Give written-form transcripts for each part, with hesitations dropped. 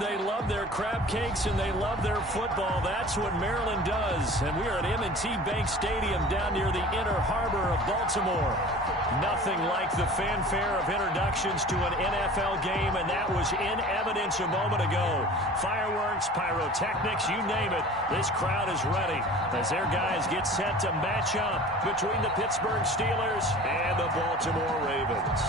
They love their crab cakes and they love their football. That's what Maryland does. And we are at M&T Bank Stadium down near the Inner Harbor of Baltimore. Nothing like the fanfare of introductions to an NFL game, and that was in evidence a moment ago. Fireworks, pyrotechnics, you name it. This crowd is ready as their guys get set to match up between the Pittsburgh Steelers and the Baltimore Ravens.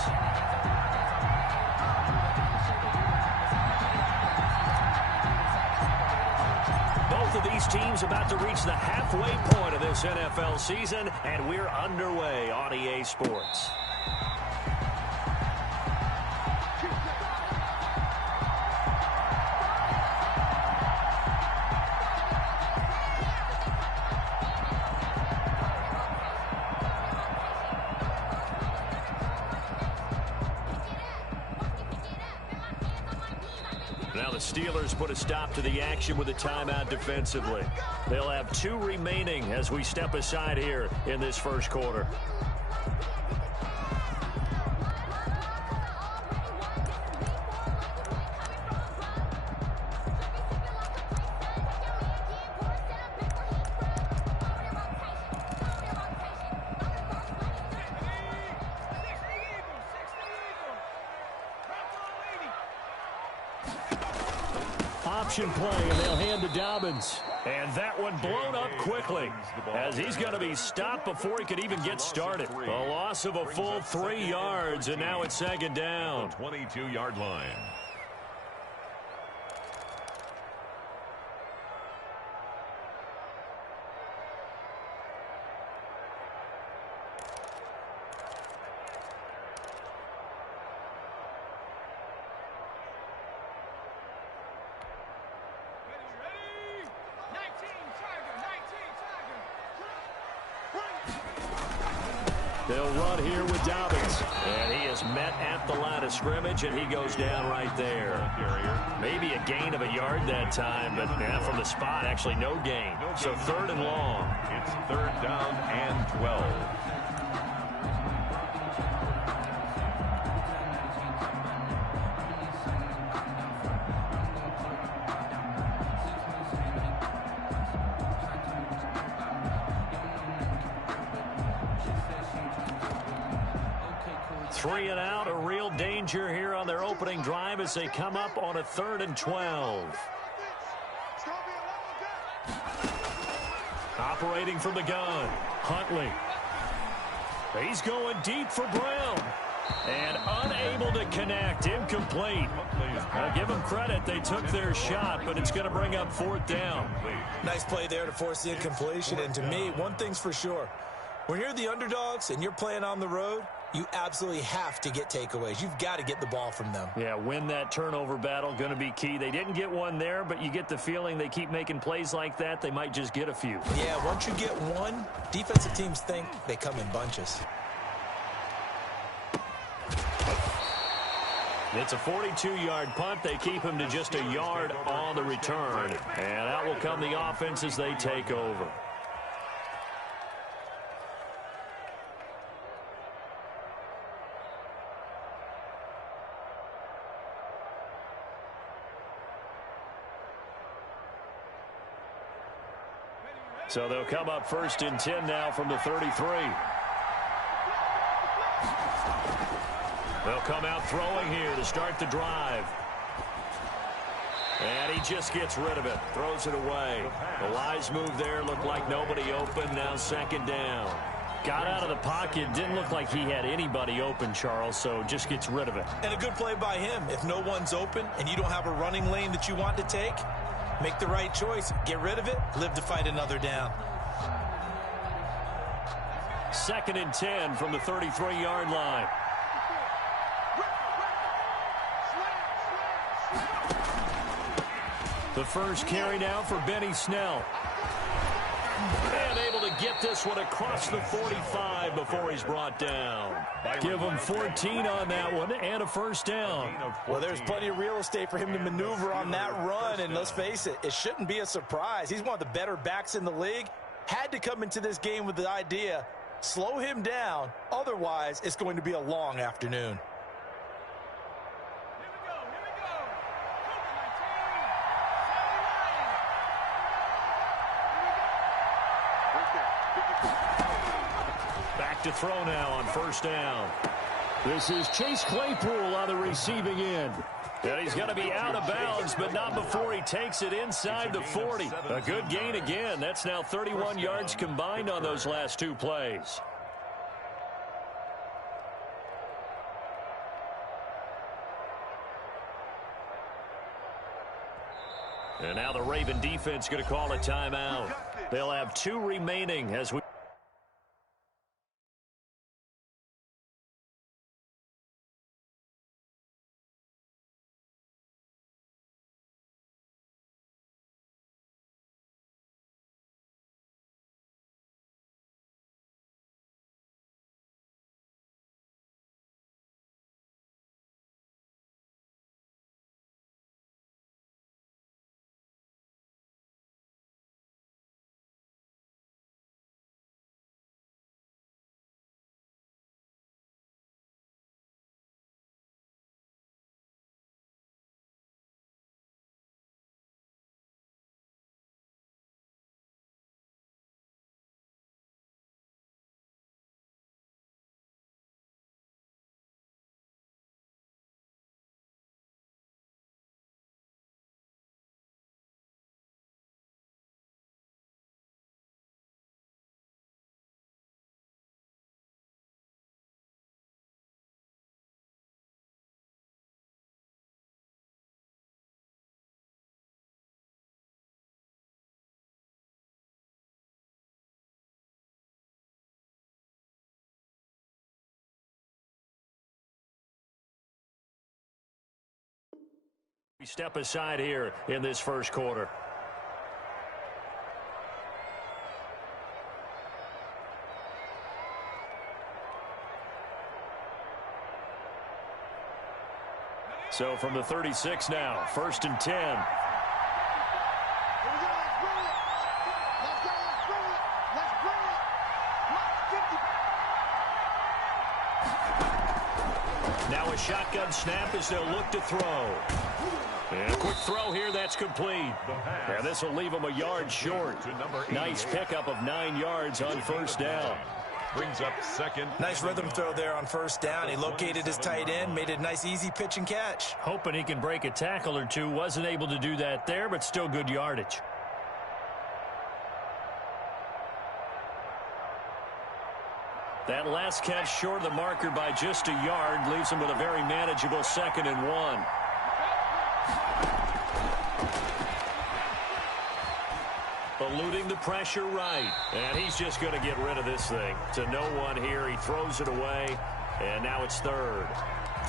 Both of these teams about to reach the halfway point of this NFL season, and we're underway on EA Sports. Now the Steelers put a stop to the action with a timeout defensively. They'll have 2 remaining as we step aside here in this first quarter. Option play, and they'll hand to Dobbins. And that one blown up quickly as he's going to be stopped before he could even get started. A loss of a full 3 yards, and now it's second down. 22-yard line. They'll run here with Dobbins. And he is met at the line of scrimmage, and he goes down right there. Maybe a gain of a yard that time, but from the spot, actually no gain. So third and long. It's third down and 12. Three and out, a real danger here on their opening drive as they come up on a 3rd and 12. Operating from the gun, Huntley. He's going deep for Brown. And unable to connect, incomplete. I'll give them credit, they took their shot, but it's going to bring up 4th down. Nice play there to force the incompletion, and to me, one thing's for sure. When you're the underdogs and you're playing on the road, you absolutely have to get takeaways. You've got to get the ball from them. Yeah, win that turnover battle, going to be key. They didn't get one there, but you get the feeling they keep making plays like that, they might just get a few. Yeah, once you get one, defensive teams think they come in bunches. It's a 42-yard punt. They keep him to just a yard on the return. And out will come the offense as they take over. So they'll come up 1st and 10 now from the 33. They'll come out throwing here to start the drive. And he just gets rid of it, throws it away. The wise move there, looked like nobody open, now 2nd down. Got out of the pocket, didn't look like he had anybody open, Charles, so just gets rid of it. And a good play by him. If no one's open and you don't have a running lane that you want to take, make the right choice, get rid of it, live to fight another down. 2nd and 10 from the 33-yard line. The first carry now for Benny Snell. And able to get this one across the 45 before he's brought down. Give him 14 on that one and a 1st down. Well, there's plenty of real estate for him to maneuver on that run, and let's face it, it shouldn't be a surprise. He's one of the better backs in the league. Had to come into this game with the idea, slow him down, otherwise it's going to be a long afternoon. to throw now on first down. This is Chase Claypool on the receiving end. And he's going to be out of bounds, but not before he takes it inside the 40. A good gain again. That's now 31 yards combined on those last two plays. And now the Raven defense going to call a timeout. They'll have 2 remaining as we... We step aside here in this first quarter. So from the 36 now, 1st and 10. Now a shotgun snap as they'll look to throw. And a quick throw here, that's complete. And this will leave him a yard short. Nice pickup of 9 yards on first down. Brings up second. Nice rhythm throw there on first down. He located his tight end, made it a nice easy pitch and catch. Hoping he can break a tackle or two. Wasn't able to do that there, but still good yardage. That last catch short of the marker by just a yard leaves him with a very manageable 2nd and 1. Eluding the pressure right. And he's just going to get rid of this thing. To no one here. He throws it away. And now it's 3rd.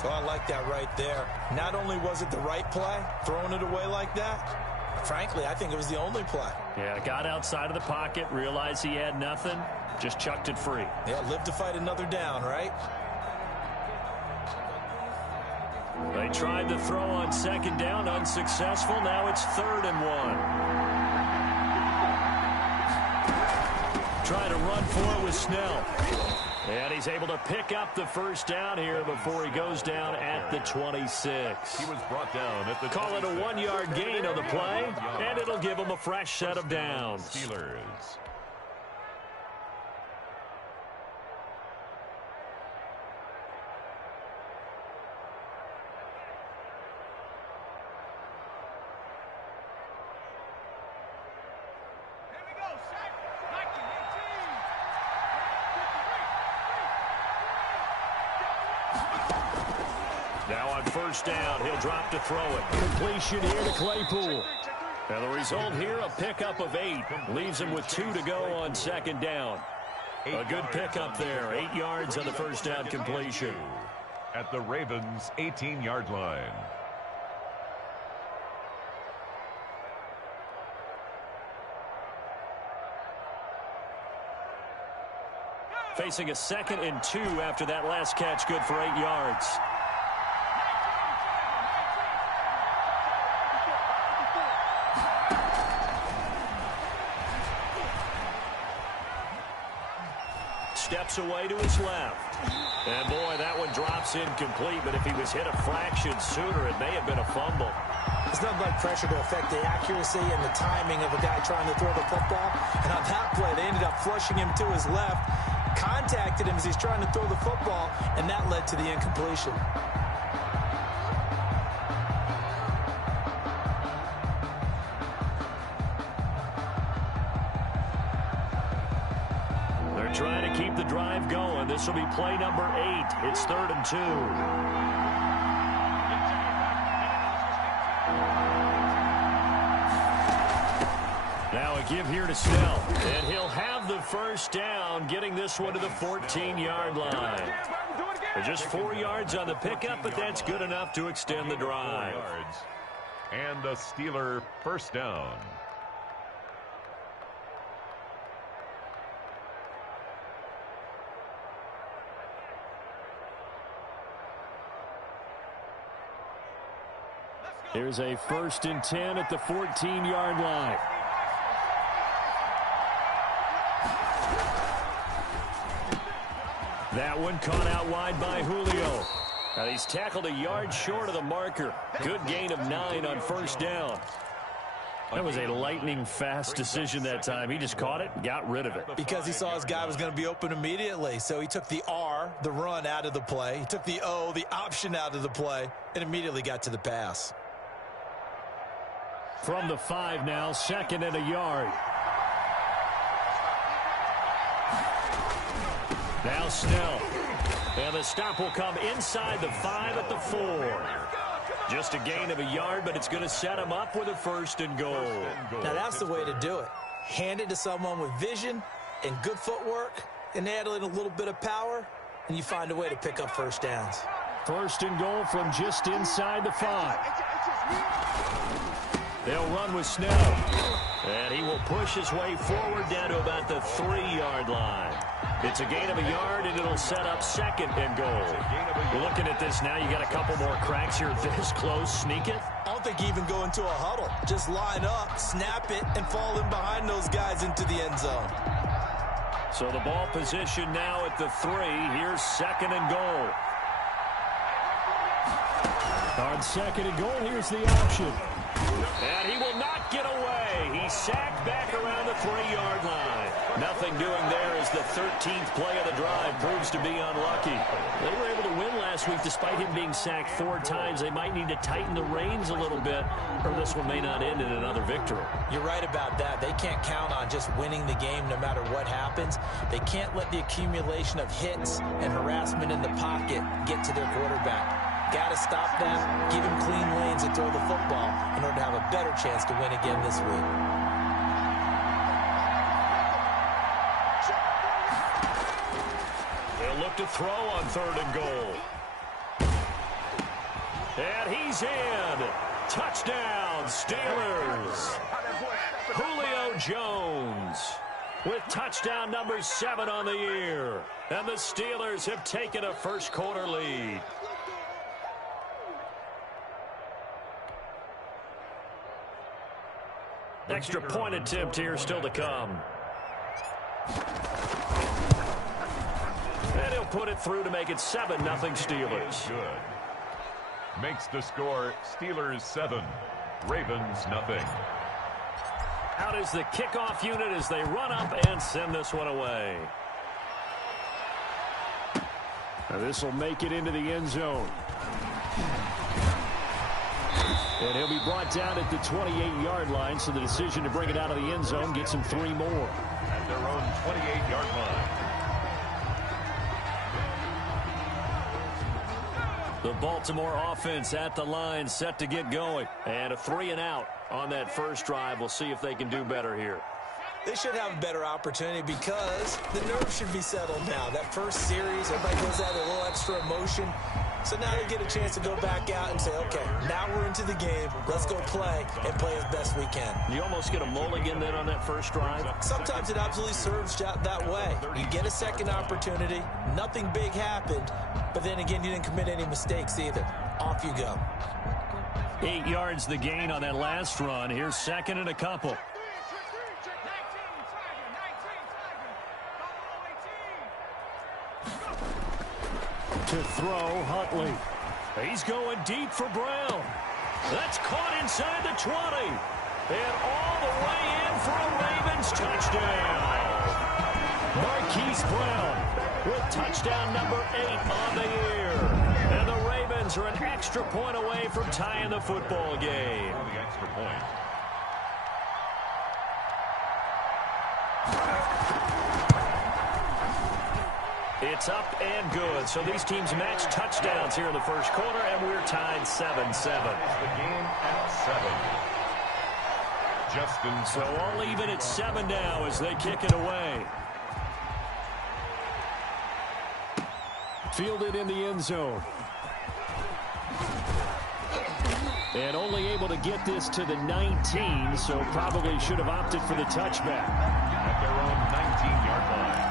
Oh, I like that right there. Not only was it the right play, throwing it away like that, frankly, I think it was the only play. Yeah, got outside of the pocket, realized he had nothing, just chucked it free. Yeah, live to fight another down, right? They tried to throw on 2nd down, unsuccessful. Now it's 3rd and 1. Trying to run for it with Snell. And he's able to pick up the first down here before he goes down at the 26. He was brought down at the Call it a 1-yard gain on the play, and it'll give him a fresh set of downs. Steelers. Now on first down, he'll drop to throw it. Completion here to Claypool. And the result here, a pickup of 8. Leaves him with 2 to go on 2nd down. A good pickup there. 8 yards on the first down completion. At the Ravens' 18-yard line. Facing a 2nd and 2 after that last catch, good for 8 yards. Steps away to his left. And boy, that one drops incomplete, but if he was hit a fraction sooner, it may have been a fumble. It's nothing like pressure to affect the accuracy and the timing of a guy trying to throw the football. And on that play, they ended up flushing him to his left. contacted him as he's trying to throw the football, and that led to the incompletion. They're trying to keep the drive going. This will be play number 8. It's 3rd and 2. Now a give here to Snell, and he'll have the first down, getting this one to the 14-yard line. Just 4 yards on the pickup, but that's good enough to extend the drive. And a Steeler first down. Here's a 1st and 10 at the 14-yard line. That one caught out wide by Julio. And he's tackled a yard short of the marker. Good gain of 9 on 1st down. That was a lightning-fast decision that time. He just caught it and got rid of it. Because he saw his guy was going to be open immediately. So he took the R, the run, out of the play. He took the O, the option, out of the play, and immediately got to the pass. From the 5 now, 2nd and a yard. Now Snell. And the stop will come inside the 5 at the 4. Just a gain of a yard, but it's going to set him up with a 1st and goal. Now that's the way to do it. Hand it to someone with vision and good footwork, and add in a little bit of power, and you find a way to pick up 1st downs. 1st and goal from just inside the 5. They'll run with Snell. And he will push his way forward down to about the 3-yard line. It's a gain of a yard, and it'll set up 2nd and goal. Looking at this now, you got a couple more cracks here. This close, sneak it. I don't think you even go into a huddle. Just line up, snap it, and fall in behind those guys into the end zone. So the ball position now at the 3. Here's 2nd and goal. On 2nd and goal, here's the option. And he will not get away. He's sacked back around the 3-yard line. Nothing doing there as the 13th play of the drive proves to be unlucky. They were able to win last week despite him being sacked 4 times. They might need to tighten the reins a little bit, or this one may not end in another victory. You're right about that. They can't count on just winning the game no matter what happens. They can't let the accumulation of hits and harassment in the pocket get to their quarterback. Got to stop that, give him clean lanes and throw the football in order to have a better chance to win again this week. They'll look to throw on 3rd and goal. And he's in. Touchdown, Steelers. Julio Jones with touchdown number 7 on the year. And the Steelers have taken a first-quarter lead. Extra point attempt here still to come. And he'll put it through to make it 7-0 Steelers. Good. Makes the score Steelers 7, Ravens nothing. Out is the kickoff unit as they run up and send this one away. Now this will make it into the end zone. And he'll be brought down at the 28-yard line, so the decision to bring it out of the end zone gets him 3 more. At their own 28-yard line. The Baltimore offense at the line, set to get going. And a 3-and-out on that first drive. We'll see if they can do better here. They should have a better opportunity because the nerves should be settled now. That first series, everybody goes out with a little extra emotion. So now they get a chance to go back out and say, okay, now we're into the game. Let's go play and play as best we can. You almost get a mulligan then on that first drive? Sometimes it absolutely serves that way. You get a second opportunity. Nothing big happened. But then again, you didn't commit any mistakes either. Off you go. 8 yards the gain on that last run. Here's 2nd and a couple. To throw, Huntley. He's going deep for Brown. That's caught inside the 20. And all the way in for a Ravens touchdown. Marquise Brown with touchdown number 8 on the year. And the Ravens are an extra point away from tying the football game. The extra point. It's up and good. So these teams match touchdowns here in the first quarter, and we're tied 7-7. The game at 7. Justin. So all even at 7 now as they kick it away. Fielded in the end zone. And only able to get this to the 19, so probably should have opted for the touchback. At their own 19-yard line.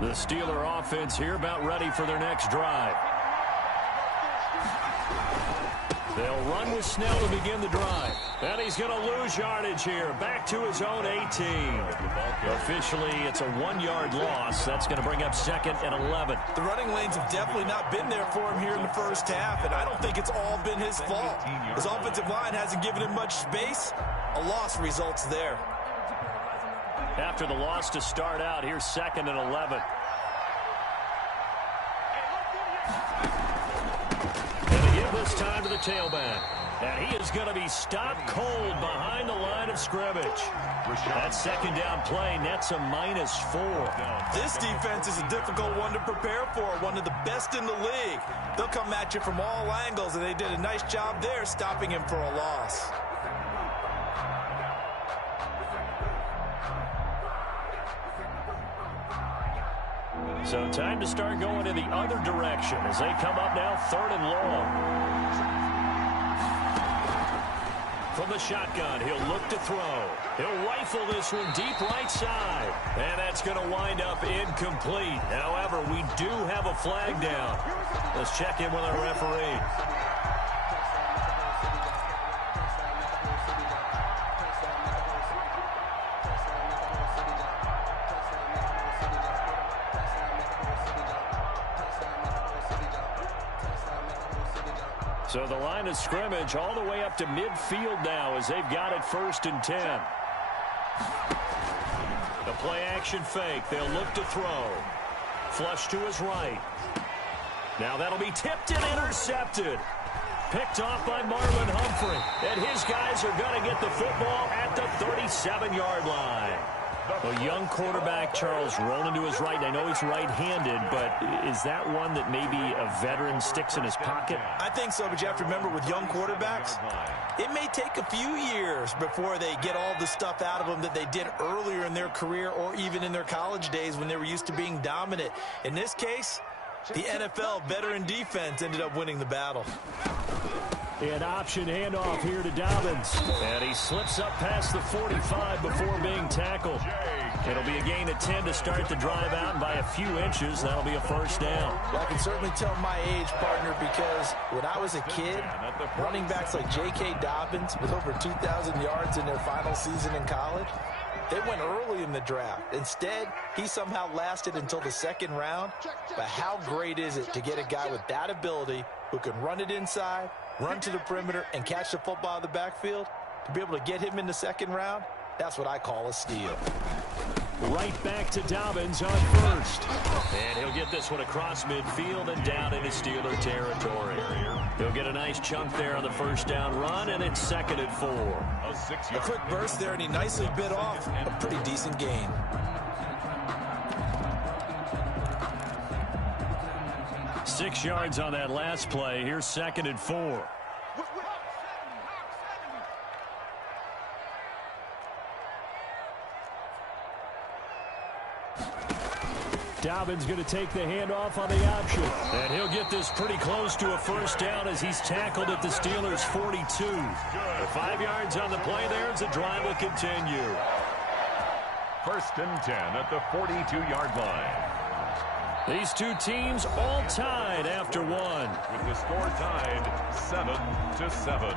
The Steeler offense here about ready for their next drive. They'll run with Snell to begin the drive. And he's going to lose yardage here. Back to his own 18. Officially, it's a 1-yard loss. That's going to bring up 2nd and 11. The running lanes have definitely not been there for him here in the first half, and I don't think it's all been his fault. His offensive line hasn't given him much space. A loss results there. After the loss to start out, here's 2nd and 11. This time to the tailback. And he is going to be stopped cold behind the line of scrimmage. That second down play nets a -4. This defense is a difficult one to prepare for, one of the best in the league. They'll come at you from all angles, and they did a nice job there stopping him for a loss. So time to start going in the other direction as they come up now 3rd and long. From the shotgun, he'll look to throw. He'll rifle this one deep right side. And that's going to wind up incomplete. However, we do have a flag down. Let's check in with our referee. So the line of scrimmage all the way up to midfield now as they've got it 1st and 10. The play action fake. They'll look to throw. Flush to his right. Now that'll be tipped and intercepted. Picked off by Marlon Humphrey. And his guys are going to get the football at the 37-yard line. A young quarterback, Charles, rolling to his right. I know he's right-handed, but is that one that maybe a veteran sticks in his pocket? I think so, but you have to remember with young quarterbacks, it may take a few years before they get all the stuff out of them that they did earlier in their career or even in their college days when they were used to being dominant. In this case, the NFL veteran defense ended up winning the battle. An option handoff here to Dobbins. And he slips up past the 45 before being tackled. It'll be a gain of 10 to start the drive out, and by a few inches, that'll be a 1st down. Well, I can certainly tell my age, partner, because when I was a kid, running backs like J.K. Dobbins with over 2,000 yards in their final season in college, they went early in the draft. Instead, he somehow lasted until the 2nd round. But how great is it to get a guy with that ability who can run it inside, run to the perimeter, and catch the football out of the backfield? To be able to get him in the 2nd round, that's what I call a steal. Right back to Dobbins on 1st. And he'll get this one across midfield and down into Steeler territory. He'll get a nice chunk there on the 1st down run, and it's 2nd and 4. A quick burst there, and he nicely bit off a pretty decent gain. Six yards on that last play. Here's 2nd and 4. Dobbins going to take the handoff on the option. And he'll get this pretty close to a 1st down as he's tackled at the Steelers' 42. 5 yards on the play there as the drive will continue. 1st and 10 at the 42-yard line. These two teams all tied after one. With the score tied 7-7.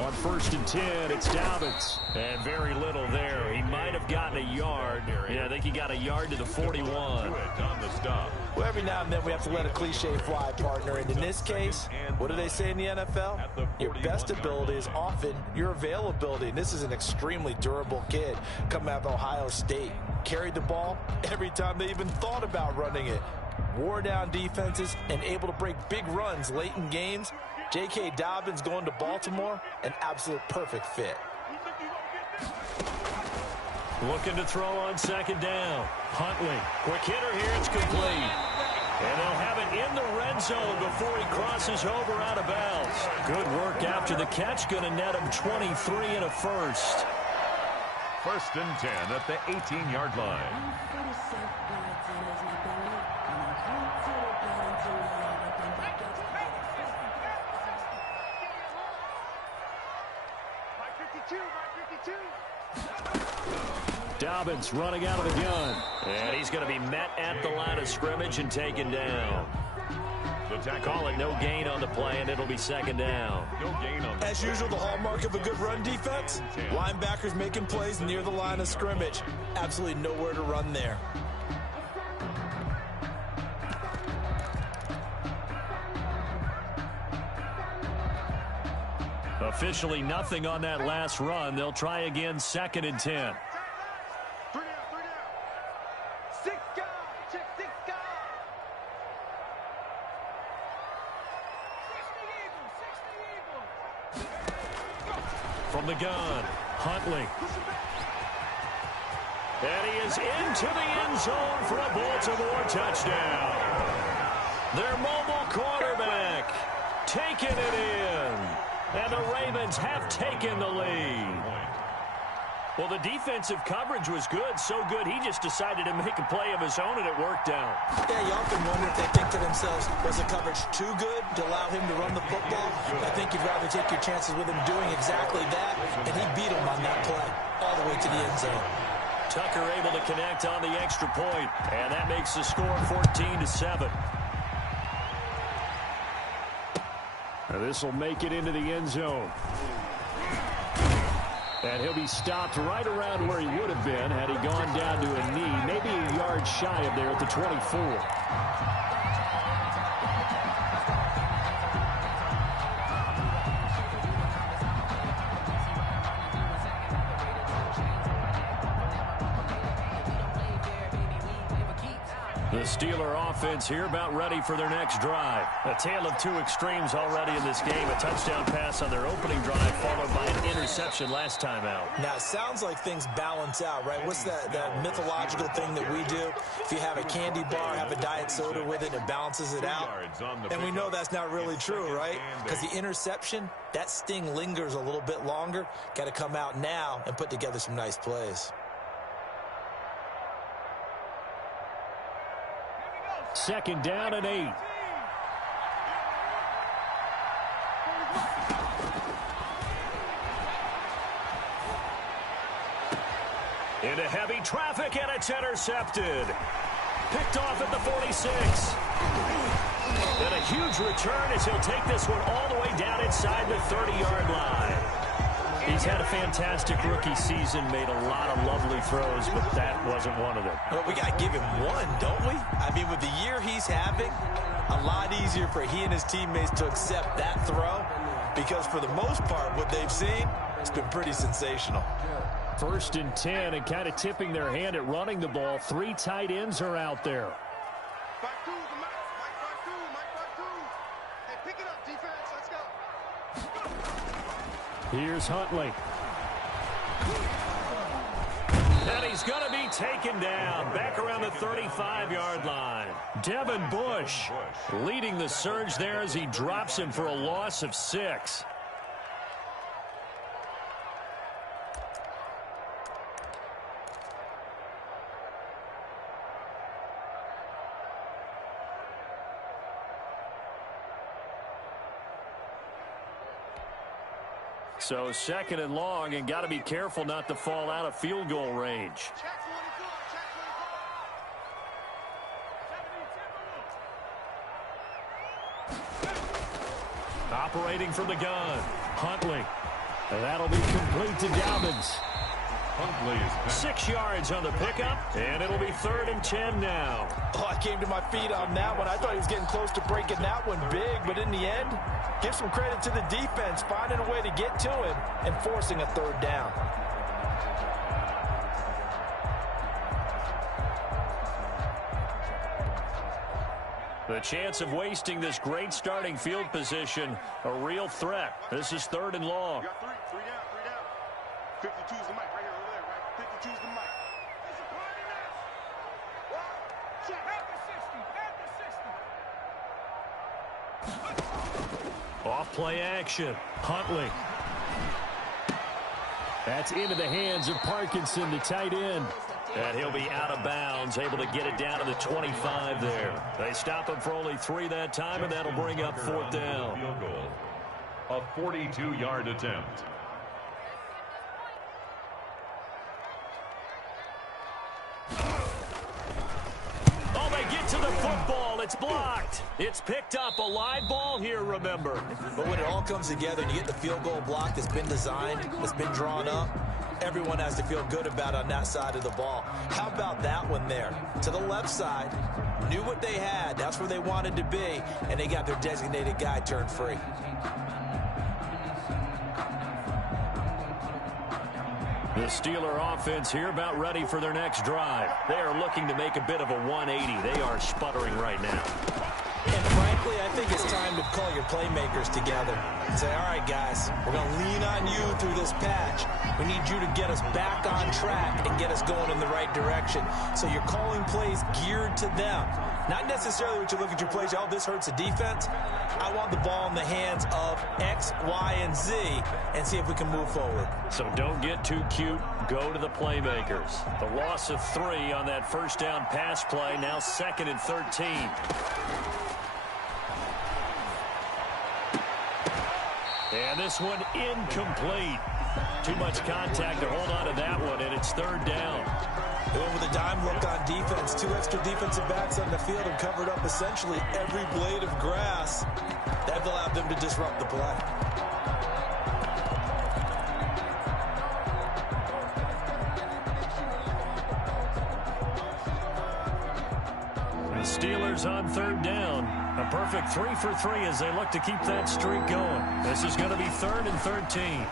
On 1st and 10, it's Dobbins. And very little there. He might have gotten a yard. Yeah, I think he got a yard to the 41. On the stop. Well, every now and then we have to let a cliche fly, partner. And in this case, what do they say in the NFL? Your best ability is often your availability. And this is an extremely durable kid coming out of Ohio State. Carried the ball every time they even thought about running it. Wore down defenses and able to break big runs late in games. J.K. Dobbins going to Baltimore, an absolute perfect fit. Looking to throw on 2nd down. Huntley, quick hitter here, it's complete. And they'll have it in the red zone before he crosses over out of bounds. Good work after the catch, going to net him 23 and a first. 1st and 10 at the 18-yard line. Dobbins running out of the gun. And he's going to be met at the line of scrimmage and taken down. Call it no gain on the play, and it'll be 2nd down. No gain on As usual, the hallmark of a good run defense, linebackers making plays near the line of scrimmage. Absolutely nowhere to run there. Officially nothing on that last run. They'll try again, 2nd and 10. From the gun, Huntley. And he is into the end zone for a Baltimore touchdown. Their mobile quarterback taking it in. And the Ravens have taken the lead. Well, the defensive coverage was good, so good he just decided to make a play of his own, and it worked out. Yeah, you often wonder if they think to themselves, was the coverage too good to allow him to run the football? I think you'd rather take your chances with him doing exactly that, and he beat him on that play all the way to the end zone. Tucker able to connect on the extra point, and that makes the score 14-7. This will make it into the end zone. And he'll be stopped right around where he would have been had he gone down to a knee, maybe a yard shy of there at the 24. The Steeler offense here about ready for their next drive. A tale of two extremes already in this game. A touchdown pass on their opening drive followed by an interception last time out. Now, it sounds like things balance out, right? What's that mythological thing that we do? If you have a candy bar, have a diet soda with it, it balances it out. And we know that's not really true, right? Because the interception, that sting lingers a little bit longer. Got to come out now and put together some nice plays. 2nd down and 8. Into heavy traffic, and it's intercepted. Picked off at the 46. And a huge return as he'll take this one all the way down inside the 30-yard line. He's had a fantastic rookie season, made a lot of lovely throws, but that wasn't one of them. Well, we got to give him one, don't we? I mean, with the year he's having, a lot easier for he and his teammates to accept that throw because for the most part, what they've seen, it's been pretty sensational. 1st and 10 and kind of tipping their hand at running the ball. 3 tight ends are out there. Hey, pick it up, defense. Let's go. Here's Huntley. And he's going to be taken down back around the 35-yard line. Devin Bush leading the surge there as he drops him for a loss of 6. So 2nd and long, and got to be careful not to fall out of field goal range. Operating from the gun, Huntley. And that'll be complete to Dobbins. Huntley is back. 6 yards on the pickup, and it'll be 3rd and 10 now. Oh, I came to my feet on that one. I thought he was getting close to breaking that one big, but in the end, give some credit to the defense, finding a way to get to him and forcing a 3rd down. The chance of wasting this great starting field position, a real threat. This is 3rd and long. You got three down. 52's the mic right here over there, right? 52's the mic. It's a party now. Check. At the 60. Off play action. Huntley. That's into the hands of Parkinson, the tight end. And he'll be out of bounds, able to get it down to the 25 there. They stop him for only 3 that time, and that'll bring up 4th down. Field goal. A 42-yard attempt. Oh, they get to the football. It's blocked. It's picked up. A live ball here, remember. But when it all comes together and you get the field goal block that's been designed, that's been drawn up, everyone has to feel good about on that side of the ball. How about that one there? To the left side, knew what they had. That's where they wanted to be, and they got their designated guy turned free. The Steeler offense here about ready for their next drive. They are looking to make a bit of a 180. They are sputtering right now. And frankly, I think it's time to call your playmakers together and say, all right, guys, we're going to lean on you through this patch. We need you to get us back on track and get us going in the right direction. So you're calling plays geared to them. Not necessarily what you look at your plays, oh, this hurts the defense. I want the ball in the hands of X, Y, and Z and see if we can move forward. So don't get too cute. Go to the playmakers. The loss of 3 on that first down pass play. Now 2nd and 13. And this one incomplete. Too much contact to hold on to that one, and it's 3rd down. They went with a dime look on defense. 2 extra defensive backs on the field and covered up essentially every blade of grass. That allowed them to disrupt the play. The Steelers on 3rd down. A perfect 3 for 3 as they look to keep that streak going. This is going to be 3rd and 13.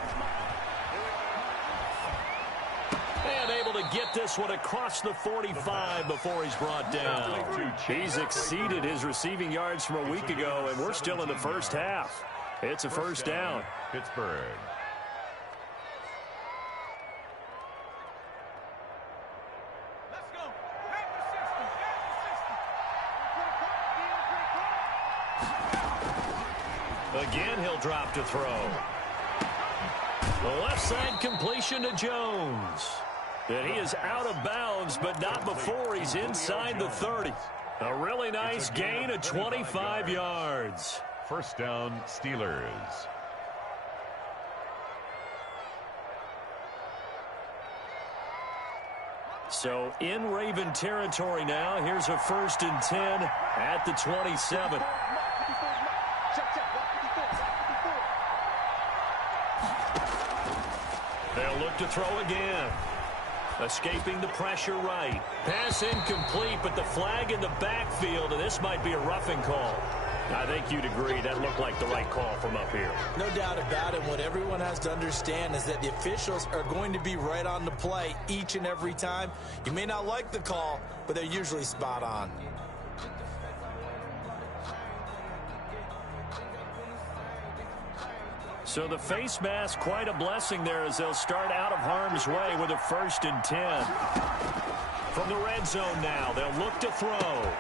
And able to get this one across the 45 before he's brought down. He's exceeded his receiving yards from a week ago, and we're still in the first half. It's a first down. Pittsburgh. Again, he'll drop to throw. The left side completion to Jones. And he is out of bounds, but not before he's inside the 30. A really nice gain of 25 yards. First down, Steelers. So in Raven territory now. Here's a 1st and 10 at the 27. They'll look to throw again. Escaping the pressure right. Pass incomplete, but the flag in the backfield, and this might be a roughing call. I think you'd agree that looked like the right call from up here. No doubt about it. What everyone has to understand is that the officials are going to be right on the play each and every time. You may not like the call, but they're usually spot on. So the face mask, quite a blessing there as they'll start out of harm's way with a 1st and 10. From the red zone now, they'll look to throw.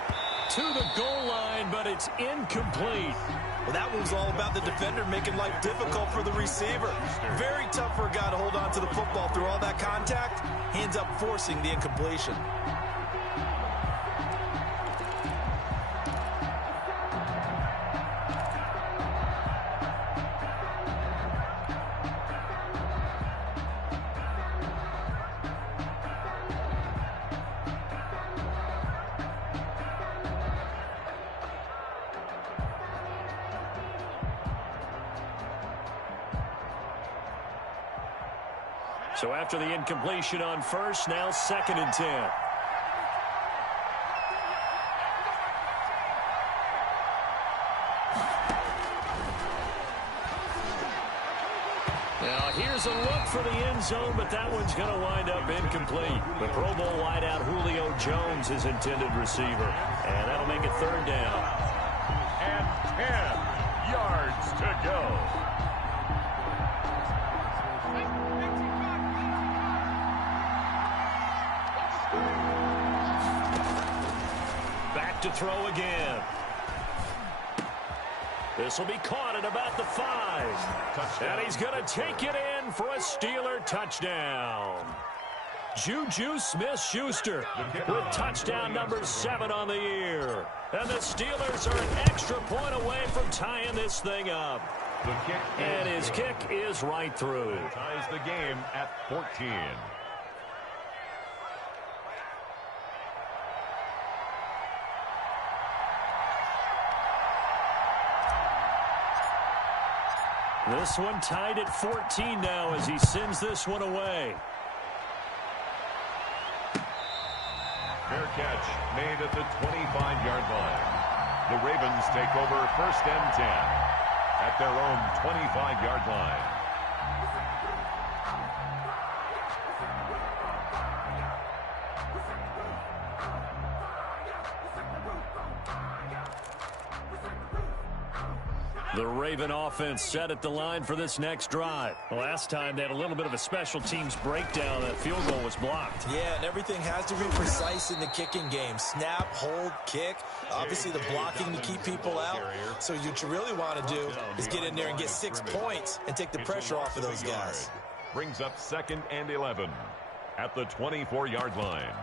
To the goal line, but it's incomplete. Well, that one was all about the defender making life difficult for the receiver. Very tough for a guy to hold on to the football through all that contact. He ends up forcing the incompletion. So after the incompletion on first, now 2nd and 10. Now here's a look for the end zone, but that one's going to wind up incomplete. The Pro Bowl wideout Julio Jones is intended receiver, and that'll make it 3rd down. And 10 yards to go. Back to throw again. This will be caught at about the 5. Touchdown. And he's going to take it in for a Steeler touchdown. Juju Smith-Schuster with touchdown number 7 on the year. And the Steelers are an extra point away from tying this thing up. The kick And his kick is right through. ties the game at 14. This one tied at 14 now as he sends this one away. Fair catch made at the 25-yard line. The Ravens take over 1st and 10 at their own 25-yard line. The Raven offense set at the line for this next drive. Last time they had a little bit of a special teams breakdown. That field goal was blocked. Yeah, and everything has to be precise in the kicking game. Snap, hold, kick. Obviously the blocking to keep people out. So what you really want to do is get in there and get 6 points and take the pressure off of those guys. Brings up 2nd and 11 at the 24-yard line.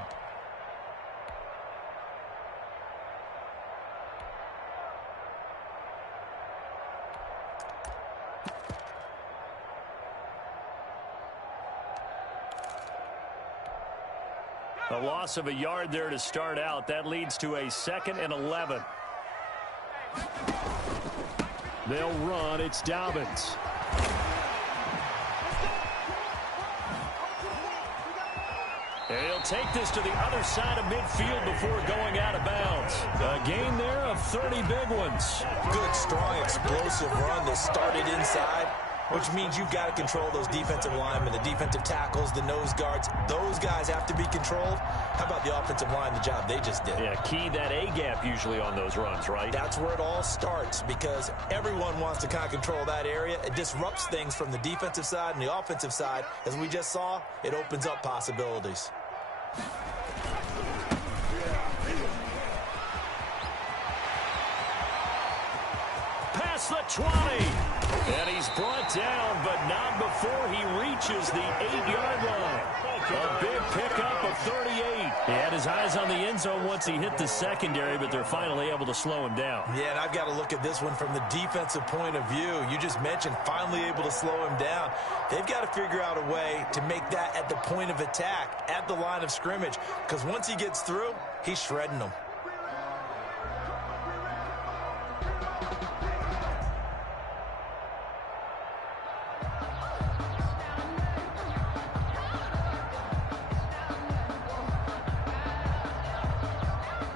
A loss of a yard there to start out. That leads to a 2nd and 11. They'll run. It's Dobbins. And he'll take this to the other side of midfield before going out of bounds. A gain there of 30 big ones. Good, strong, explosive run that started inside, which means you've got to control those defensive linemen, the defensive tackles, the nose guards. Those guys have to be controlled. How about the offensive line, the job they just did? Yeah, key that A-gap usually on those runs, right? That's where it all starts because everyone wants to kind of control that area. It disrupts things from the defensive side and the offensive side. As we just saw, it opens up possibilities. Past the 20. And he's brought down, but not before he reaches the 8-yard line. A big pickup of 38. He had his eyes on the end zone once he hit the secondary, but they're finally able to slow him down. Yeah, and I've got to look at this one from the defensive point of view. You just mentioned finally able to slow him down. They've got to figure out a way to make that at the point of attack, at the line of scrimmage, because once he gets through, he's shredding them.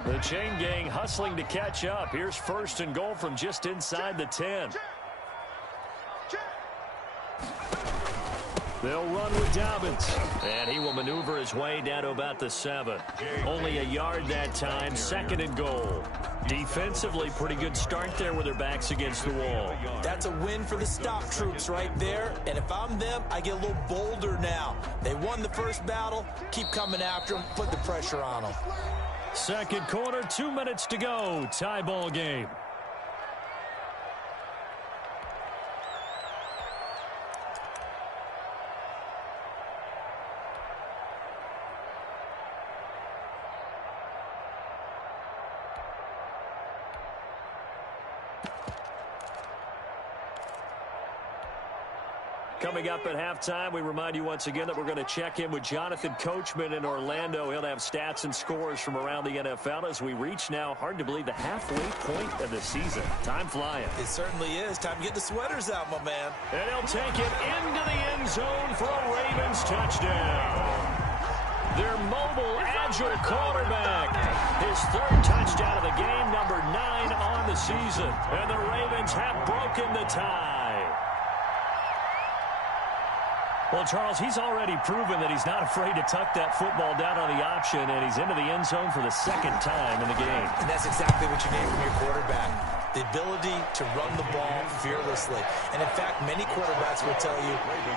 The chain gang hustling to catch up. Here's 1st and goal from just inside the 10. They'll run with Dobbins. And he will maneuver his way down to about the 7. Only a yard that time. 2nd and goal. Defensively, pretty good start there with their backs against the wall. That's a win for the stop troops right there. And if I'm them, I get a little bolder now. They won the first battle. Keep coming after them. Put the pressure on them. Second quarter, 2 minutes to go. Tie ball game. Coming up at halftime, we remind you once again that we're going to check in with Jonathan Coachman in Orlando. He'll have stats and scores from around the NFL as we reach now, hard to believe, the halfway point of the season. Time flying. It certainly is. Time to get the sweaters out, my man. And he'll take it into the end zone for a Ravens touchdown. Their mobile, agile quarterback. His third touchdown of the game, number 9 on the season. And the Ravens have broken the tie. Well, Charles, he's already proven that he's not afraid to tuck that football down on the option, and he's into the end zone for the second time in the game. And that's exactly what you need from your quarterback. The ability to run the ball fearlessly. And, in fact, many quarterbacks will tell you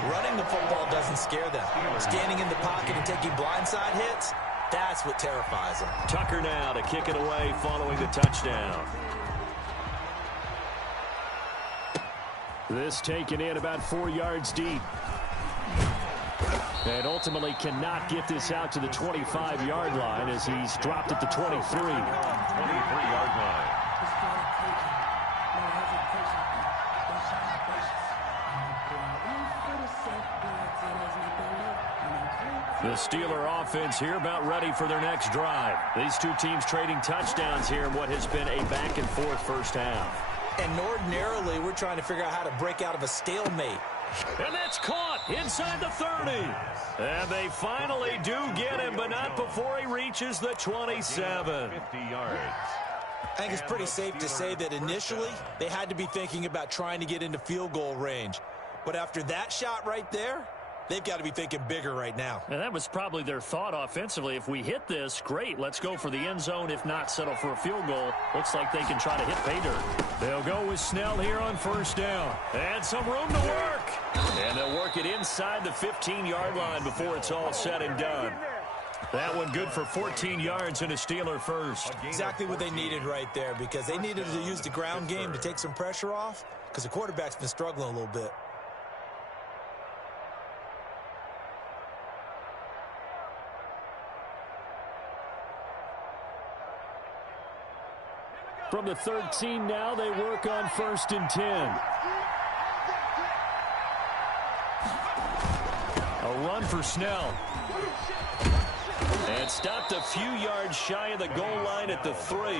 running the football doesn't scare them. Standing in the pocket and taking blindside hits, that's what terrifies them. Tucker now to kick it away following the touchdown. This taken in about 4 yards deep. And ultimately cannot get this out to the 25-yard line as he's dropped at the 23. 23-yard line. The Steeler offense here about ready for their next drive. These two teams trading touchdowns here in what has been a back-and-forth first half. And ordinarily, we're trying to figure out how to break out of a stalemate. And that's caught inside the 30. And they finally do get him, but not before he reaches the 27. 50 yards. I think it's pretty safe to say that initially they had to be thinking about trying to get into field goal range. But after that shot right there, they've got to be thinking bigger right now. And that was probably their thought offensively. If we hit this, great. Let's go for the end zone. If not, settle for a field goal. Looks like they can try to hit pay dirt. They'll go with Snell here on first down. And some room to work. And they'll work it inside the 15-yard line before it's all said and done. That one good for 14 yards and a Steeler first. Exactly what they needed right there, because they needed to use the ground game to take some pressure off, because the quarterback's been struggling a little bit. From the 13 now, they work on 1st and 10. A run for Snell. And stopped a few yards shy of the goal line at the 3.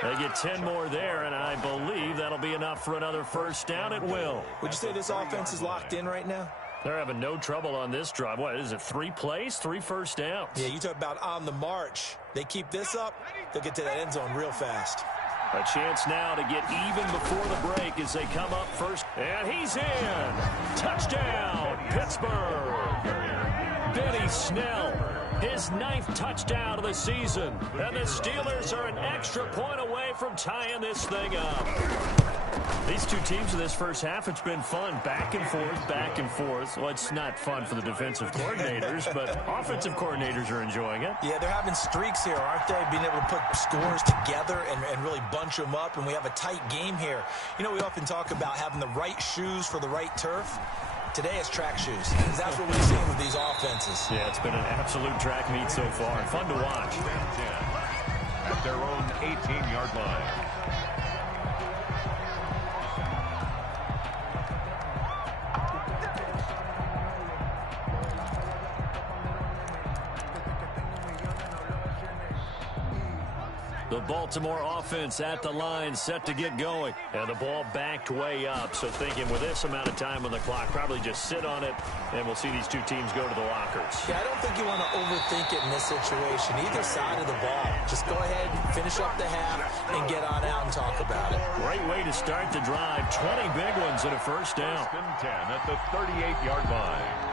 They get 10 more there, and I believe that'll be enough for another first down. It will. Would you say this offense is locked in right now? They're having no trouble on this drive. What is it, 3 plays, 3 first downs? Yeah, you talk about on the march. They keep this up, they'll get to that end zone real fast. A chance now to get even before the break as they come up first. And he's in. Touchdown, Pittsburgh. Benny Snell, his 9th touchdown of the season. And the Steelers are an extra point away from tying this thing up. These two teams in this first half, it's been fun. Back and forth, back and forth. Well, it's not fun for the defensive coordinators, but offensive coordinators are enjoying it. Yeah, they're having streaks here, aren't they? Being able to put scores together and really bunch them up, and we have a tight game here. You know, we often talk about having the right shoes for the right turf. Today it's track shoes. That's what we've seen with these offenses. Yeah, it's been an absolute track meet so far. Fun to watch. 10 at their own 18-yard line. The Baltimore offense at the line, set to get going. And the ball backed way up. So thinking with this amount of time on the clock, probably just sit on it, and we'll see these two teams go to the lockers. Yeah, I don't think you want to overthink it in this situation. Either side of the ball. Just go ahead and finish up the half and get on out and talk about it. Great way to start the drive. 20 big ones and a first down. 10 at the 38-yard line.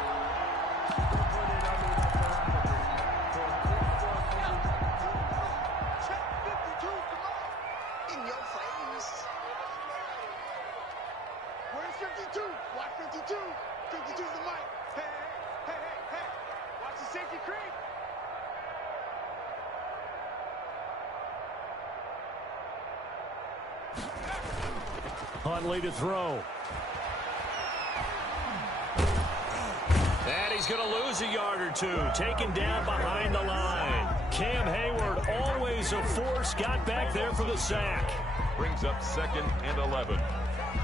Huntley to throw. And he's going to lose a yard or two. Taken down behind the line. Cam Hayward, always a force, got back there for the sack. Brings up 2nd and 11.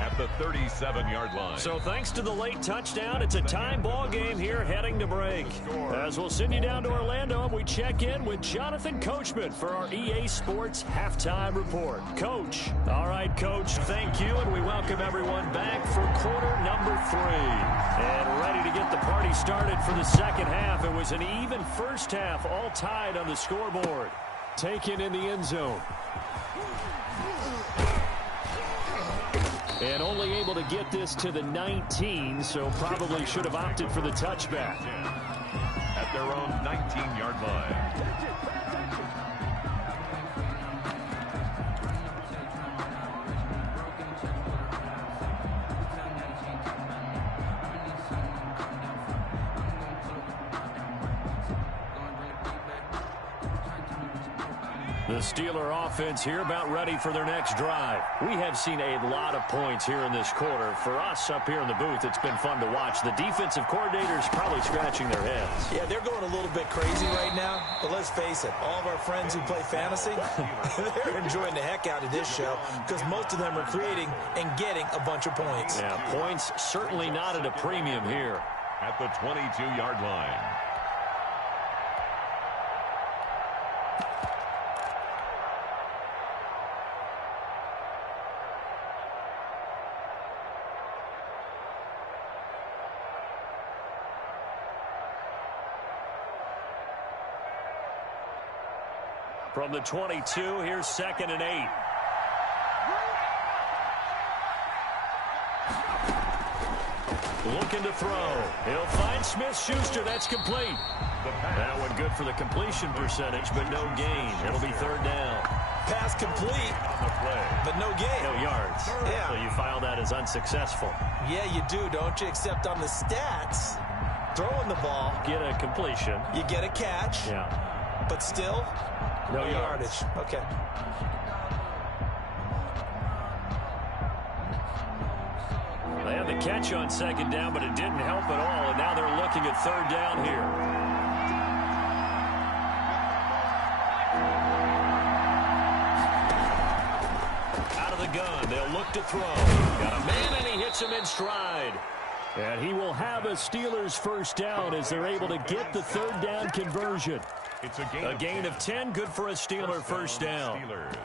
at the 37-yard line. So thanks to the late touchdown, it's a tie ball game here heading to break. As we'll send you down to Orlando, and we check in with Jonathan Coachman for our EA Sports Halftime Report. Coach. All right, Coach, thank you, and we welcome everyone back for quarter number 3. And ready to get the party started for the second half. It was an even first half, all tied on the scoreboard. Taken in the end zone. And only able to get this to the 19, so probably should have opted for the touchback. At their own 19-yard line. The Steeler offense here about ready for their next drive. We have seen a lot of points here in this quarter. For us up here in the booth, it's been fun to watch. The defensive coordinators probably scratching their heads. Yeah, they're going a little bit crazy right now. But let's face it, all of our friends who play fantasy, they're enjoying the heck out of this show because most of them are creating and getting a bunch of points. Yeah, points certainly not at a premium here. At the 22-yard line. From the 22, here's 2nd and 8. Looking to throw. He'll find Smith-Schuster. That's complete. That one good for the completion percentage, but no gain. It'll be 3rd down. Pass complete, but no gain. No yards. Yeah. So you file that as unsuccessful. Yeah, you do, don't you? Except on the stats, throwing the ball. Get a completion. You get a catch. Yeah. But still, no yardage. Okay. They had the catch on 2nd down, but it didn't help at all, and now they're looking at 3rd down here. Out of the gun, they'll look to throw. Got a man, and he hits him in stride. And he will have a Steelers 1st down as they're able to get the 3rd down conversion. It's a gain of 10, good for a Steeler 1st down. Steelers.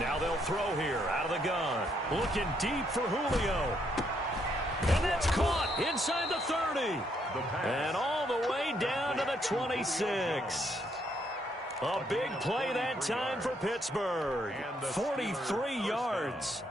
Now they'll throw here out of the gun. Looking deep for Julio. And that's caught inside the 30. And all the way down to the 26. A big play that time for Pittsburgh. 43 yards.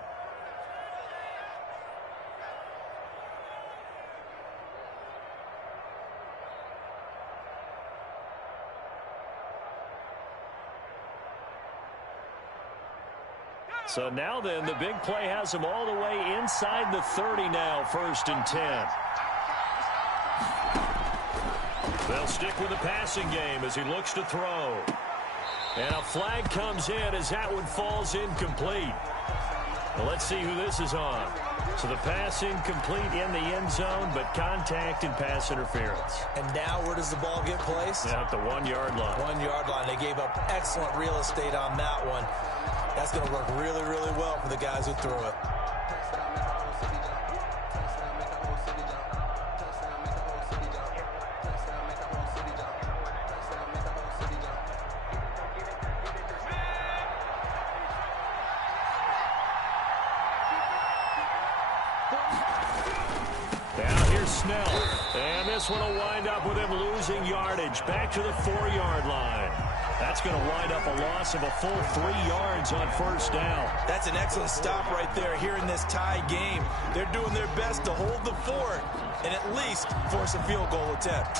So now then, the big play has him all the way inside the 30 now, 1st and 10. They'll stick with the passing game as he looks to throw. And a flag comes in as that one falls incomplete. Well, let's see who this is on. So the pass incomplete in the end zone, but contact and pass interference. And now where does the ball get placed? Yeah, at the 1-yard line. 1-yard line. They gave up excellent real estate on that one. That's going to work really, really well for the guys who threw it. Now here's Snell. And this one will wind up with him losing yardage. Back to the 4-yard line. That's going to wind up a loss of a full 3 yards on 1st down. That's an excellent stop right there here in this tie game. They're doing their best to hold the fort and at least force a field goal attempt.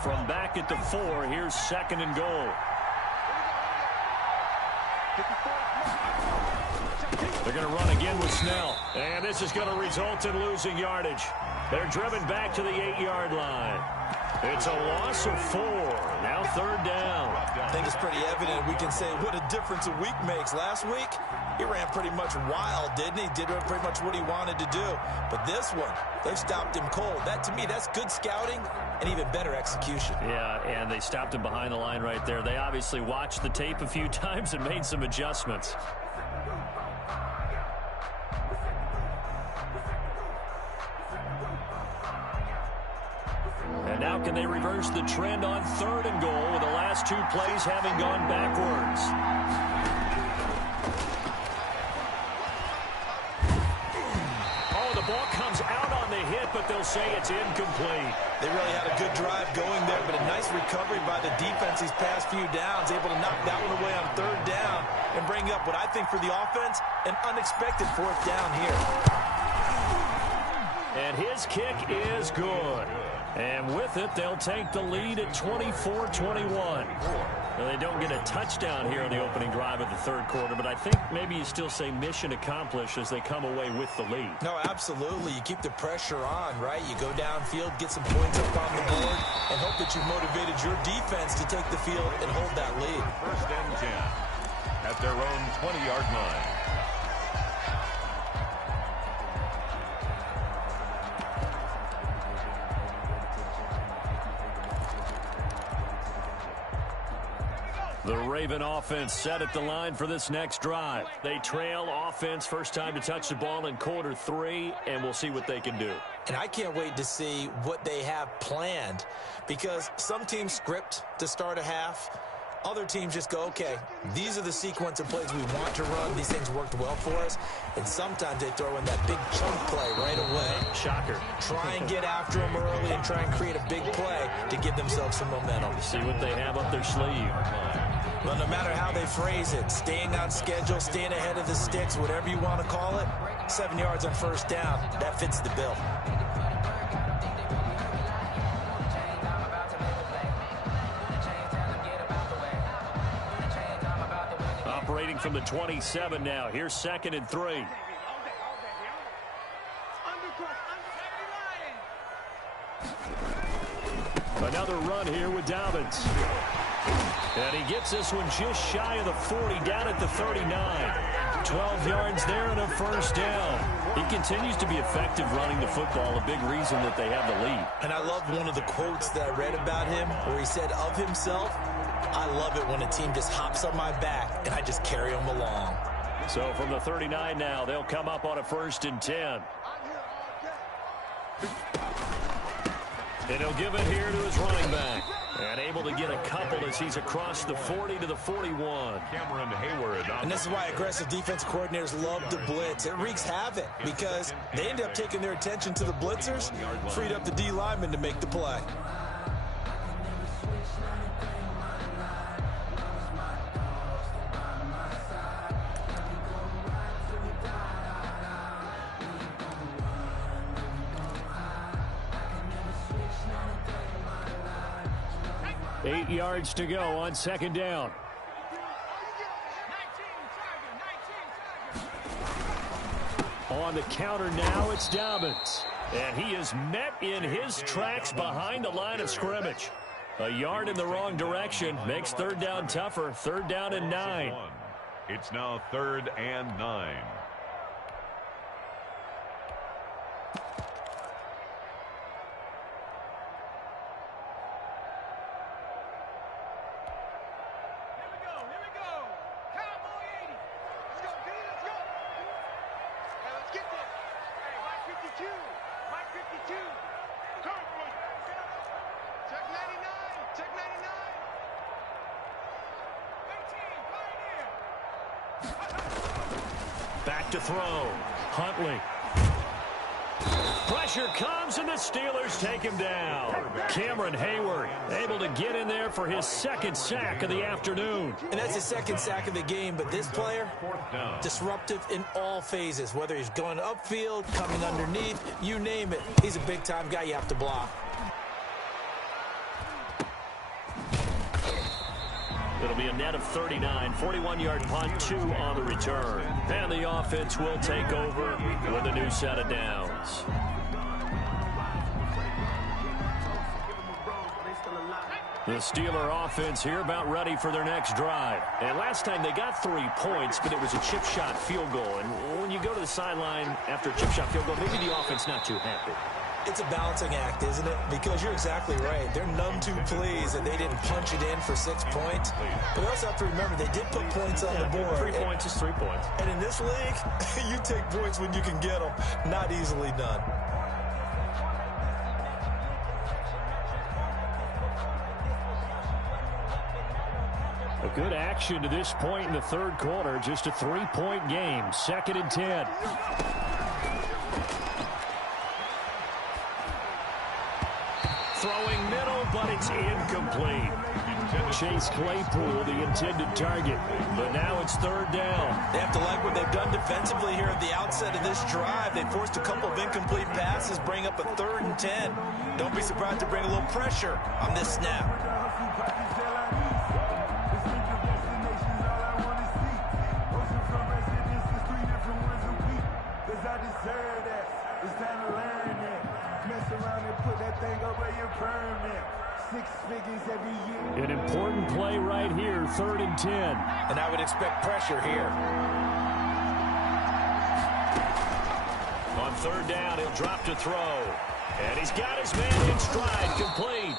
From back at the 4, here's 2nd and goal. They're going to run again with Snell. And this is going to result in losing yardage. They're driven back to the 8-yard line. It's a loss of 4. Now 3rd down. I think it's pretty evident. We can say what a difference a week makes. Last week, he ran pretty much wild, didn't he? Did pretty much what he wanted to do. But this one, they've stopped him cold. That, to me, that's good scouting and even better execution. Yeah, and they stopped him behind the line right there. They obviously watched the tape a few times and made some adjustments. And now can they reverse the trend on 3rd and goal with the last 2 plays having gone backwards? Oh, the ball comes out on the hit, but they'll say it's incomplete. They really had a good drive going there, but a nice recovery by the defense these past few downs, able to knock that one away on 3rd down and bring up what I think for the offense, an unexpected 4th down here. And his kick is good. And with it, they'll take the lead at 24-21. Now, they don't get a touchdown here on the opening drive of the 3rd quarter, but I think maybe you still say mission accomplished as they come away with the lead. No, absolutely. You keep the pressure on, right? You go downfield, get some points up on the board, and hope that you've motivated your defense to take the field and hold that lead. 1st and 10 at their own 20-yard line. The Raven offense set at the line for this next drive. They trail offense, first time to touch the ball in quarter 3, and we'll see what they can do. And I can't wait to see what they have planned, because some teams script to start a half. Other teams just go, okay, these are the sequence of plays we want to run. These things worked well for us. And sometimes they throw in that big chunk play right away. Shocker. Try and get after them early and try and create a big play to give themselves some momentum. See what they have up their sleeve. Well, no matter how they phrase it, staying on schedule, staying ahead of the sticks, whatever you want to call it, 7 yards on 1st down, that fits the bill. Operating from the 27 now. Here's 2nd and 3. Another run here with Dobbins. And he gets this one just shy of the 40, down at the 39. 12 yards there and a 1st down. He continues to be effective running the football, a big reason that they have the lead. And I love one of the quotes that I read about him where he said of himself, I love it when a team just hops on my back and I just carry them along. So from the 39 now, they'll come up on a 1st and 10. And he'll give it here to his running back. And able to get a couple as he's across the 40 to the 41. Cameron Hayward. And this is why aggressive defense coordinators love to blitz. It wreaks havoc because they end up taking their attention to the blitzers, freed up the D lineman to make the play. Eight yards to go on 2nd down. On the counter now, it's Dobbins. And he is met in his tracks behind the line of scrimmage. A yard in the wrong direction makes 3rd down tougher. 3rd down and 9. It's now 3rd and 9. Back to throw. Huntley. Pressure comes, and the Steelers take him down. Cameron Hayward able to get in there for his 2nd sack of the afternoon. And that's his 2nd sack of the game, but this player, disruptive in all phases, whether he's going upfield, coming underneath, you name it. He's a big-time guy you have to block. It'll be a net of 39, 41-yard punt, 2 on the return. And the offense will take over with a new set of downs. The Steeler offense here about ready for their next drive. And last time they got 3 points, but it was a chip shot field goal. And when you go to the sideline after a chip shot field goal, maybe the offense not too happy. It's a balancing act, isn't it? Because you're exactly right. They're none too pleased that they didn't punch it in for 6 points. But you also have to remember they did put points on the board. 3 points is 3 points. And in this league, you take points when you can get them. Not easily done. A good action to this point in the third quarter. Just a 3-point game. 2nd and 10. Throwing middle, but it's incomplete. Chase Claypool, the intended target. But now it's 3rd down. They have to like what they've done defensively here at the outset of this drive. They forced a couple of incomplete passes, bring up a 3rd and 10. Don't be surprised to bring a little pressure on this snap. An important play right here, 3rd and 10. And I would expect pressure here. On 3rd down, he'll drop to throw. And he's got his man in stride, complete.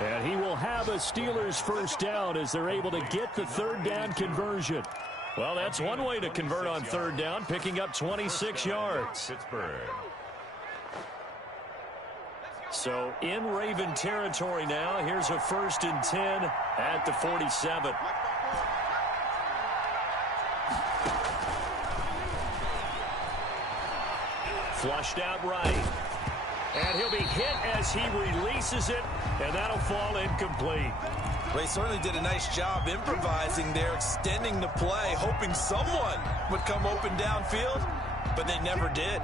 And he will have a Steelers 1st down as they're able to get the 3rd down conversion. Well, that's one way to convert on 3rd down, picking up 26 yards. Pittsburgh. So in Raven territory now. Here's a 1st and 10 at the 47. Flushed out right. And he'll be hit as he releases it, and that'll fall incomplete. Well, he certainly did a nice job improvising there, extending the play, hoping someone would come open downfield, but they never did.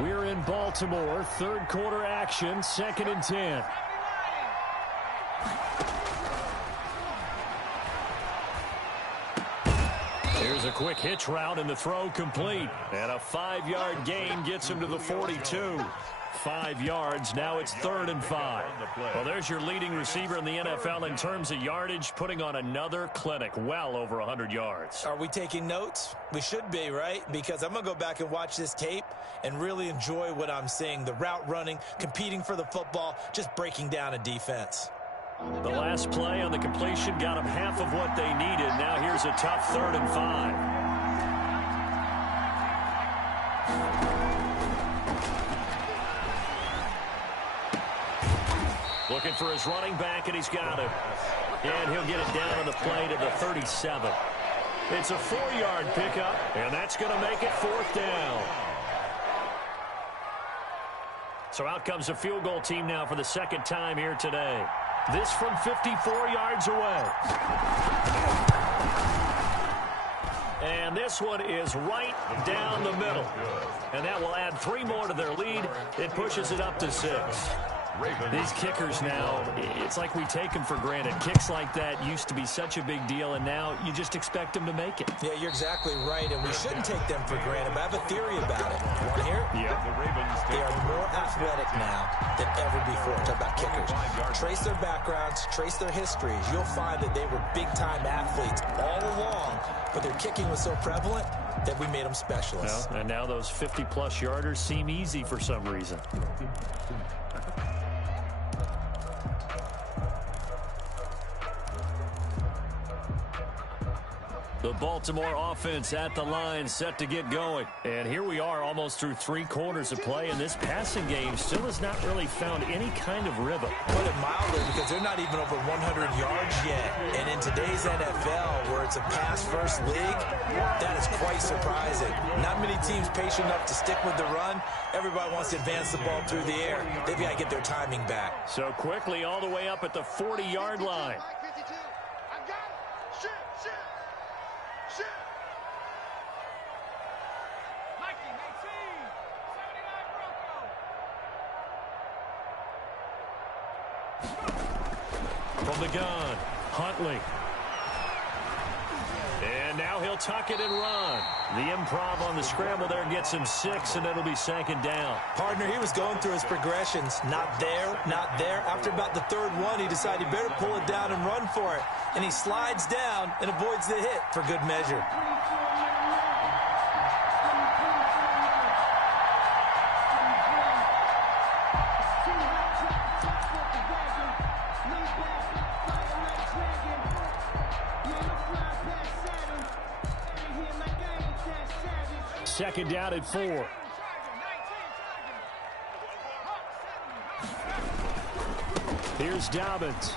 We're in Baltimore, 3rd quarter action, 2nd and 10. Here's a quick hitch route and the throw complete. And a 5-yard gain gets him to the 42. 5 yards. Now it's 3rd and 5. Well, there's your leading receiver in the NFL in terms of yardage, putting on another clinic, well over 100 yards. Are we taking notes? We should be, right? Because I'm going to go back and watch this tape and really enjoy what I'm seeing. The route running, competing for the football, just breaking down a defense. The last play on the completion got them half of what they needed. Now here's a tough 3rd and 5. Looking for his running back, and he's got it. And he'll get it down on the play to the 37. It's a 4-yard pickup, and that's going to make it 4th down. So out comes a field goal team now for the 2nd time here today. This from 54 yards away. And this one is right down the middle. And that will add 3 more to their lead. It pushes it up to 6. These kickers now, it's like we take them for granted. Kicks like that used to be such a big deal, and now you just expect them to make it. Yeah, you're exactly right, and we shouldn't take them for granted, but I have a theory about it. You want to hear it? Yeah. They are more athletic now than ever before. Talk about kickers. Trace their backgrounds, trace their histories. You'll find that they were big-time athletes all along, but their kicking was so prevalent that we made them specialists. Well, and now those 50-plus yarders seem easy for some reason. The Baltimore offense at the line, set to get going. And here we are almost through 3 quarters of play, and this passing game still has not really found any kind of rhythm. Put it mildly, because they're not even over 100 yards yet. And in today's NFL, where it's a pass-first league, that is quite surprising. Not many teams patient enough to stick with the run. Everybody wants to advance the ball through the air. They've got to get their timing back. So quickly all the way up at the 40-yard line. Shit. Mikey, 18, 79 Bronco. From the gun, Huntley. And now he'll tuck it and run. The improv on the scramble there gets him 6, and it'll be 2nd down. Partner, he was going through his progressions. Not there, not there. After about the 3rd one, he decided he better pull it down and run for it. And he slides down and avoids the hit for good measure. Second down at 4. Here's Dobbins.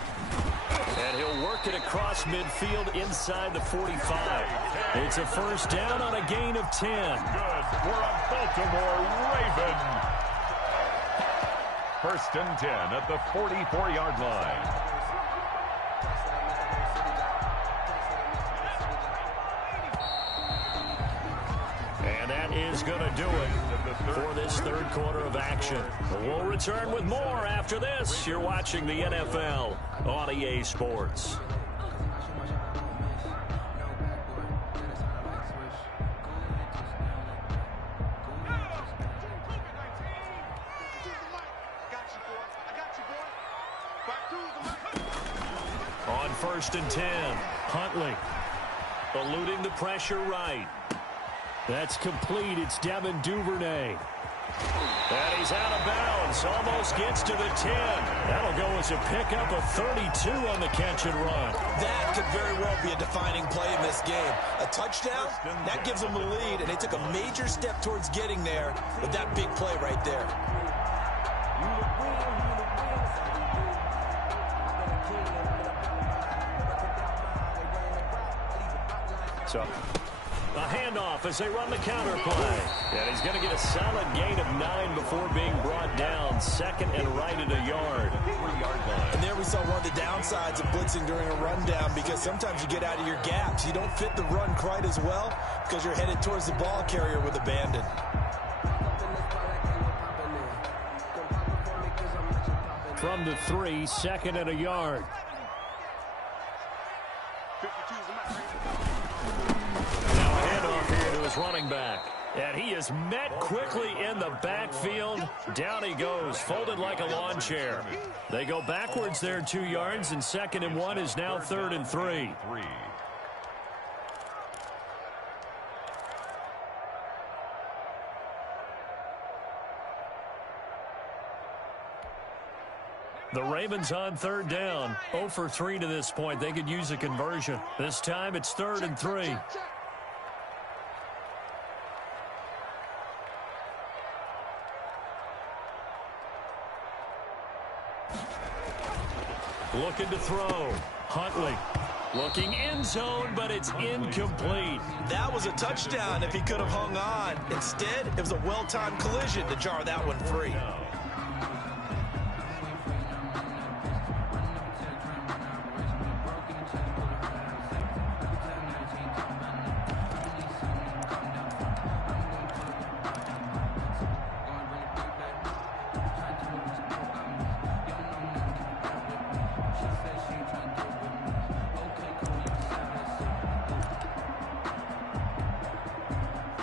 And he'll work it across midfield inside the 45. It's a 1st down on a gain of 10. Good for a Baltimore Raven. 1st and 10 at the 44-yard line. And that is going to do it for this 3rd quarter of action. We'll return with more after this. You're watching the NFL on EA Sports. On 1st and 10, Huntley eluding the pressure right. That's complete. It's Devin Duvernay. And he's out of bounds. Almost gets to the 10. That'll go as a pickup of 32 on the catch and run. That could very well be a defining play in this game. A touchdown, that gives them the lead, and they took a major step towards getting there with that big play right there. So a handoff as they run the counter play. And he's going to get a solid gain of 9 before being brought down. 2nd and right at a yard. 3-yard line. And there we saw one of the downsides of blitzing during a rundown, because sometimes you get out of your gaps. You don't fit the run quite as well because you're headed towards the ball carrier with abandon. From the 3, 2nd and a yard. 52 is the match. Now a handoff here to his running back. And he is met quickly in the backfield. Down he goes, folded like a lawn chair. They go backwards there 2 yards, and 2nd and 1 is now 3rd and 3. The Ravens on 3rd down. 0 for 3 to this point. They could use a conversion. This time it's 3rd and 3. Looking to throw. Huntley. Looking end zone, but it's incomplete. That was a touchdown if he could have hung on. Instead, it was a well-timed collision to jar that one free.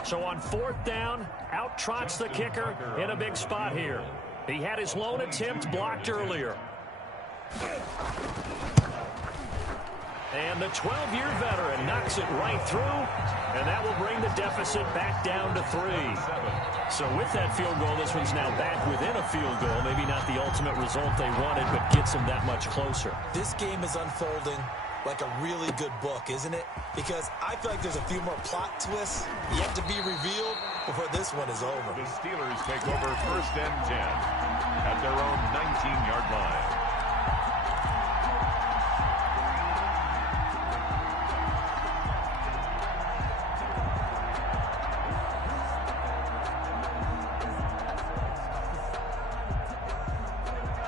So on 4th down, out trots the kicker in a big spot here. He had his lone attempt blocked earlier. And the 12-year veteran knocks it right through, and that will bring the deficit back down to 3. So with that field goal, this one's now back within a field goal. Maybe not the ultimate result they wanted, but gets them that much closer. This game is unfolding like a really good book, isn't it? Because I feel like there's a few more plot twists yet to be revealed before this one is over. The Steelers take over 1st and 10 at their own 19-yard line.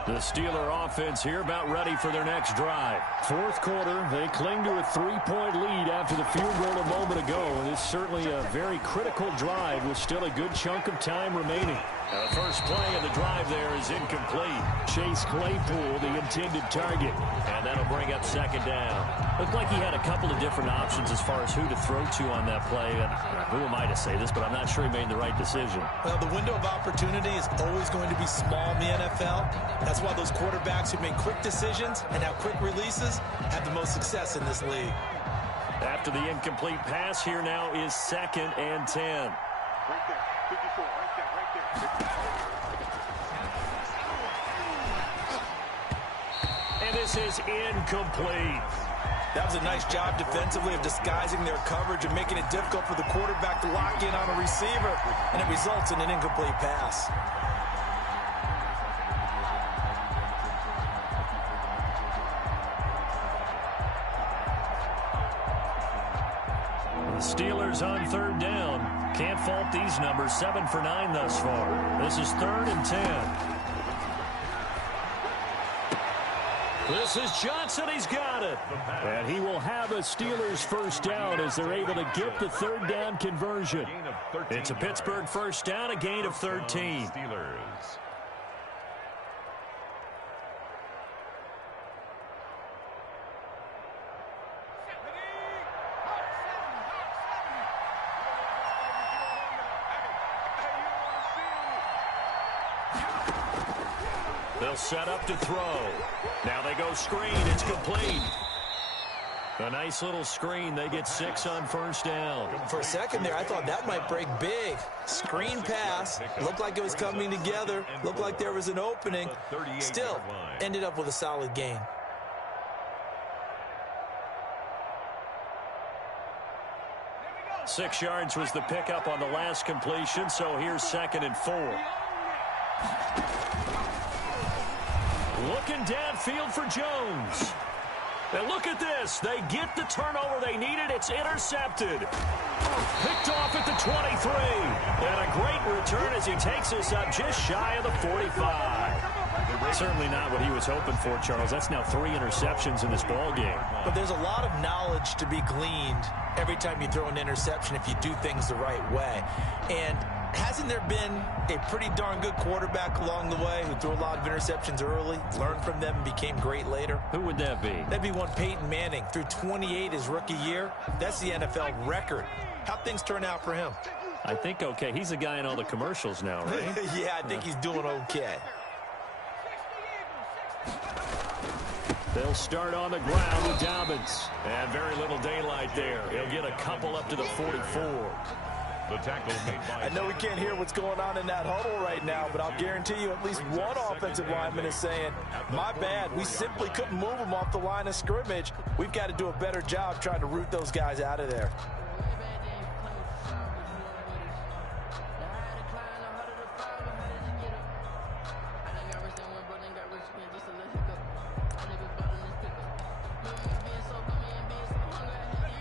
The Steeler offense here about ready for their next drive. Fourth quarter, they cling to a 3-point lead after the field goal a moment ago. And it's certainly a very critical drive with still a good chunk of time remaining. The first play of the drive there is incomplete. Chase Claypool, the intended target. And that'll bring up second down. Looked like he had a couple of different options as far as who to throw to on that play. And who am I to say this, but I'm not sure he made the right decision. Well, the window of opportunity is always going to be small in the NFL. That's why those quarterbacks who make quick decisions and have quick releases have the most success in this league. After the incomplete pass, here now is 2nd and 10. Right there. 54. Right there. Right there. And this is incomplete. That was a nice job defensively of disguising their coverage and making it difficult for the quarterback to lock in on a receiver, and it results in an incomplete pass. Steelers on 3rd down. Can't fault these numbers. 7 for 9 thus far. This is 3rd and 10. This is Johnson. He's got it. And he will have a Steelers first down as they're able to get the 3rd down conversion. It's a Pittsburgh first down, a gain of 13. Steelers. They'll set up to throw. Now they go screen. It's complete. A nice little screen. They get 6 on first down. For a second there, I thought that might break big. Screen pass. Looked like it was coming together. Looked like there was an opening. Still, ended up with a solid gain. Six yards was the pickup on the last completion, so here's 2nd and 4. Looking downfield for Jones. And look at this. They get the turnover they needed. It's intercepted. Picked off at the 23. And a great return as he takes us up just shy of the 45. Certainly not what he was hoping for, Charles. That's now 3 interceptions in this ball game. But there's a lot of knowledge to be gleaned every time you throw an interception if you do things the right way. And hasn't there been a pretty darn good quarterback along the way who threw a lot of interceptions early, learned from them, and became great later? Who would that be? That'd be one Peyton Manning. Threw 28 his rookie year. That's the NFL record. How'd things turn out for him? I think okay. He's the guy in all the commercials now, right? Yeah, I think he's doing okay. They'll start on the ground with Dobbins. And very little daylight there. He'll get a couple up to the 44. The tackle made by I know we can't hear what's going on in that huddle right now, but I'll guarantee you at least one offensive lineman is saying, my bad, we simply couldn't move them off the line of scrimmage. We've got to do a better job trying to root those guys out of there.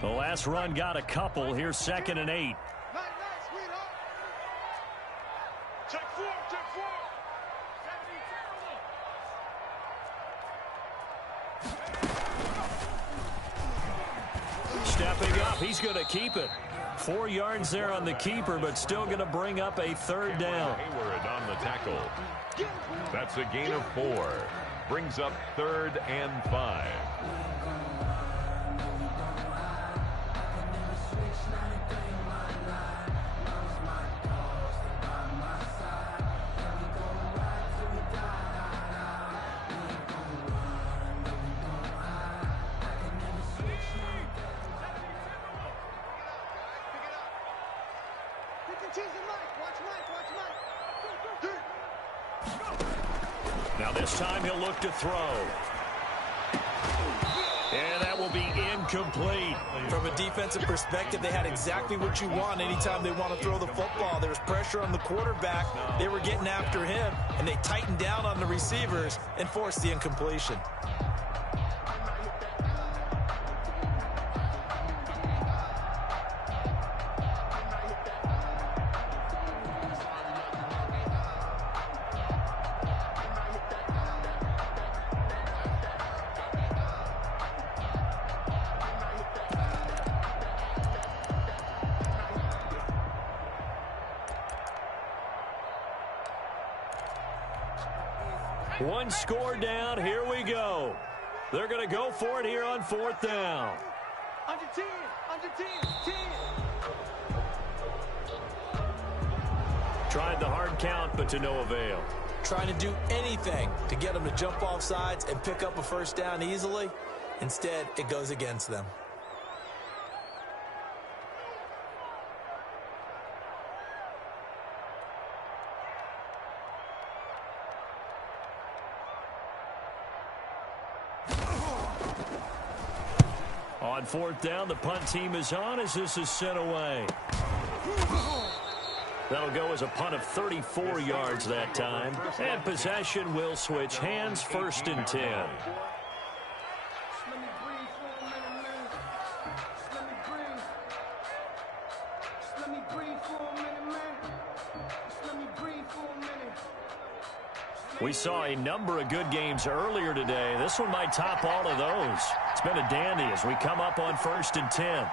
The last run got a couple. Here's 2nd and 8. Stepping up, he's going to keep it. 4 yards there on the keeper, but still going to bring up a 3rd down. Hayward on the tackle. That's a gain of 4. Brings up 3rd and 5. Now this time he'll look to throw. And that will be incomplete. From a defensive perspective, they had exactly what you want anytime they want to throw the football. There was pressure on the quarterback. They were getting after him, and they tightened down on the receivers and forced the incompletion. One score down. Here we go. They're going to go for it here on 4th down. Under 10. Under 10. 10. Tried the hard count, but to no avail. Trying to do anything to get them to jump off sides and pick up a first down easily. Instead, it goes against them. On 4th down, the punt team is on as this is sent away. That'll go as a punt of 34 yards that time. And possession will switch hands, 1st and 10. We saw a number of good games earlier today. This one might top all of those. It's been a dandy as we come up on 1st and 10.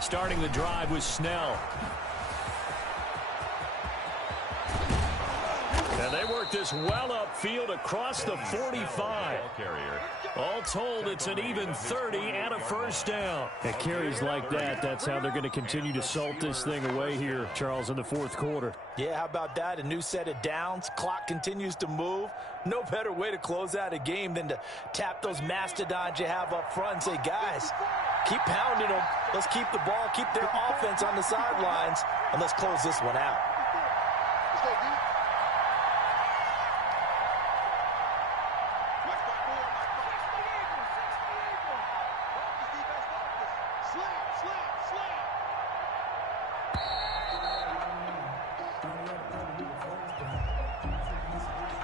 Starting the drive was Snell. And they work this well upfield across the 45. All told, it's an even 30 and a first down. At carries like that, that's how they're going to continue to salt this thing away here, Charles, in the 4th quarter. Yeah, how about that? A new set of downs. Clock continues to move. No better way to close out a game than to tap those mastodons you have up front and say, guys, keep pounding them. Let's keep the ball, keep their offense on the sidelines, and let's close this one out.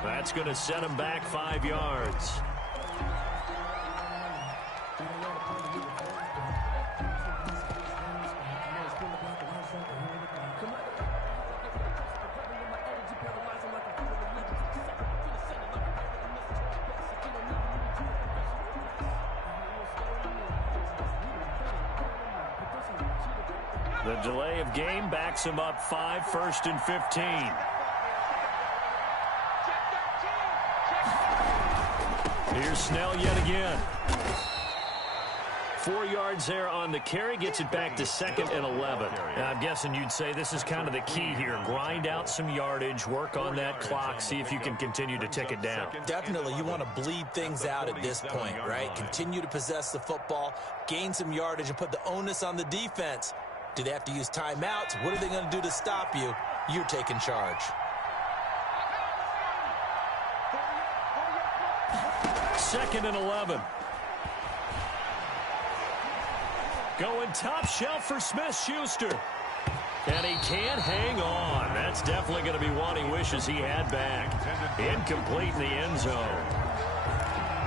That's going to set him back 5 yards. The delay of game backs him up 5, 1st and 15. Here's Snell yet again. 4 yards there on the carry, gets it back to 2nd and 11. Now, I'm guessing you'd say this is kind of the key here. Grind out some yardage, work on that clock, see if you can continue to tick it down. Definitely, you want to bleed things out at this point, right? Continue to possess the football, gain some yardage, and put the onus on the defense. Do they have to use timeouts? What are they going to do to stop you? You're taking charge. 2nd and 11. Going top shelf for Smith-Schuster. And he can't hang on. That's definitely going to be one he wishes he had back. Incomplete in the end zone.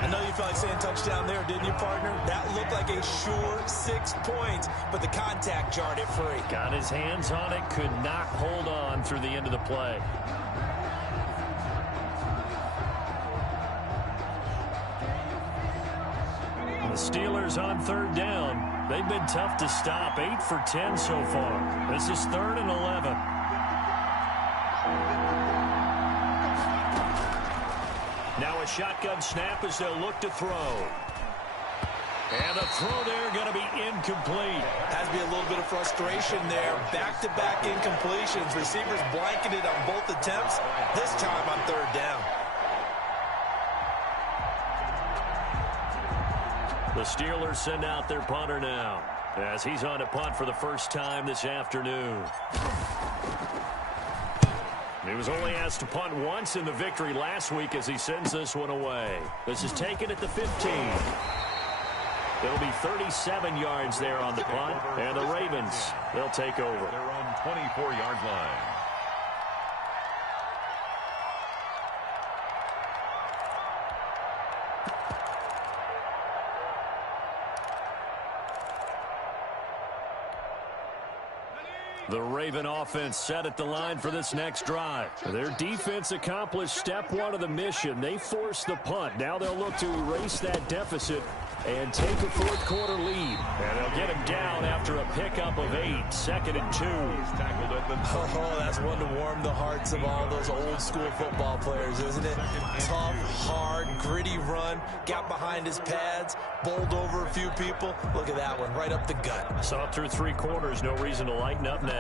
I know you felt like saying touchdown there, didn't you, partner? That looked like a sure 6 points, but the contact jarred it free. Got his hands on it, could not hold on through the end of the play. The Steelers on 3rd down. They've been tough to stop. 8 for 10 so far. This is 3rd and 11. Now a shotgun snap as they'll look to throw. And the throw there going to be incomplete. Has to be a little bit of frustration there. Back-to-back incompletions. Receivers blanketed on both attempts. This time on 3rd down. The Steelers send out their punter now as he's on to punt for the first time this afternoon. He was only asked to punt once in the victory last week as he sends this one away. This is taken at the 15. It'll be 37 yards there on the punt, and the Ravens, they'll take over. Their own 24-yard line. The Raven offense set at the line for this next drive. Their defense accomplished step one of the mission. They forced the punt. Now they'll look to erase that deficit and take a fourth-quarter lead. And they'll get him down after a pickup of 8. 2nd and 2. Oh, that's one to warm the hearts of all those old-school football players, isn't it? Tough, hard, gritty run. Got behind his pads, bowled over a few people. Look at that one, right up the gut. Saw through 3 quarters. No reason to lighten up now.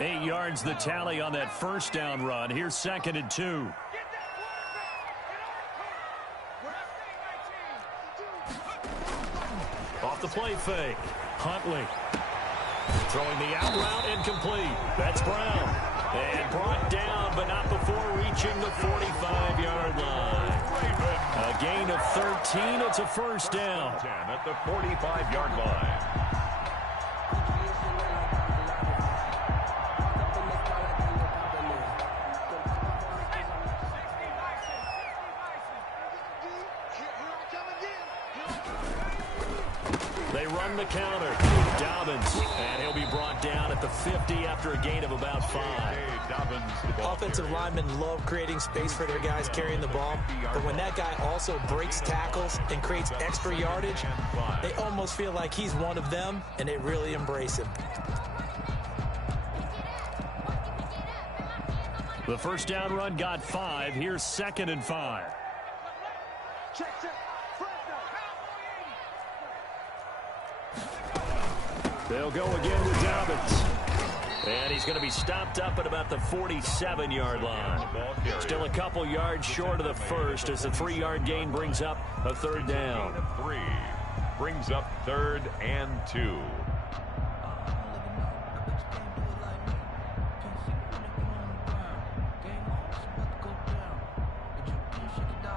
8 yards the tally on that first down run. Here's 2nd and 2. Off the play fake. Huntley. Throwing the out route incomplete. That's Brown. And brought down, but not before reaching the 45-yard line. A gain of 13. It's a first down. 10 at the 45-yard line. They run the counter. Dobbins, and he'll be brought down at the 50 after a gain of about 5. Offensive linemen love creating space for their guys carrying the ball, but when that guy also breaks tackles and creates extra yardage, they almost feel like he's one of them, and they really embrace him. The first down run got 5. Here's 2nd and 5. They'll go again with Dobbins. And he's going to be stopped up at about the 47-yard line. Still a couple yards short of the first as the 3-yard gain brings up a third down. 3 brings up 3rd and 2.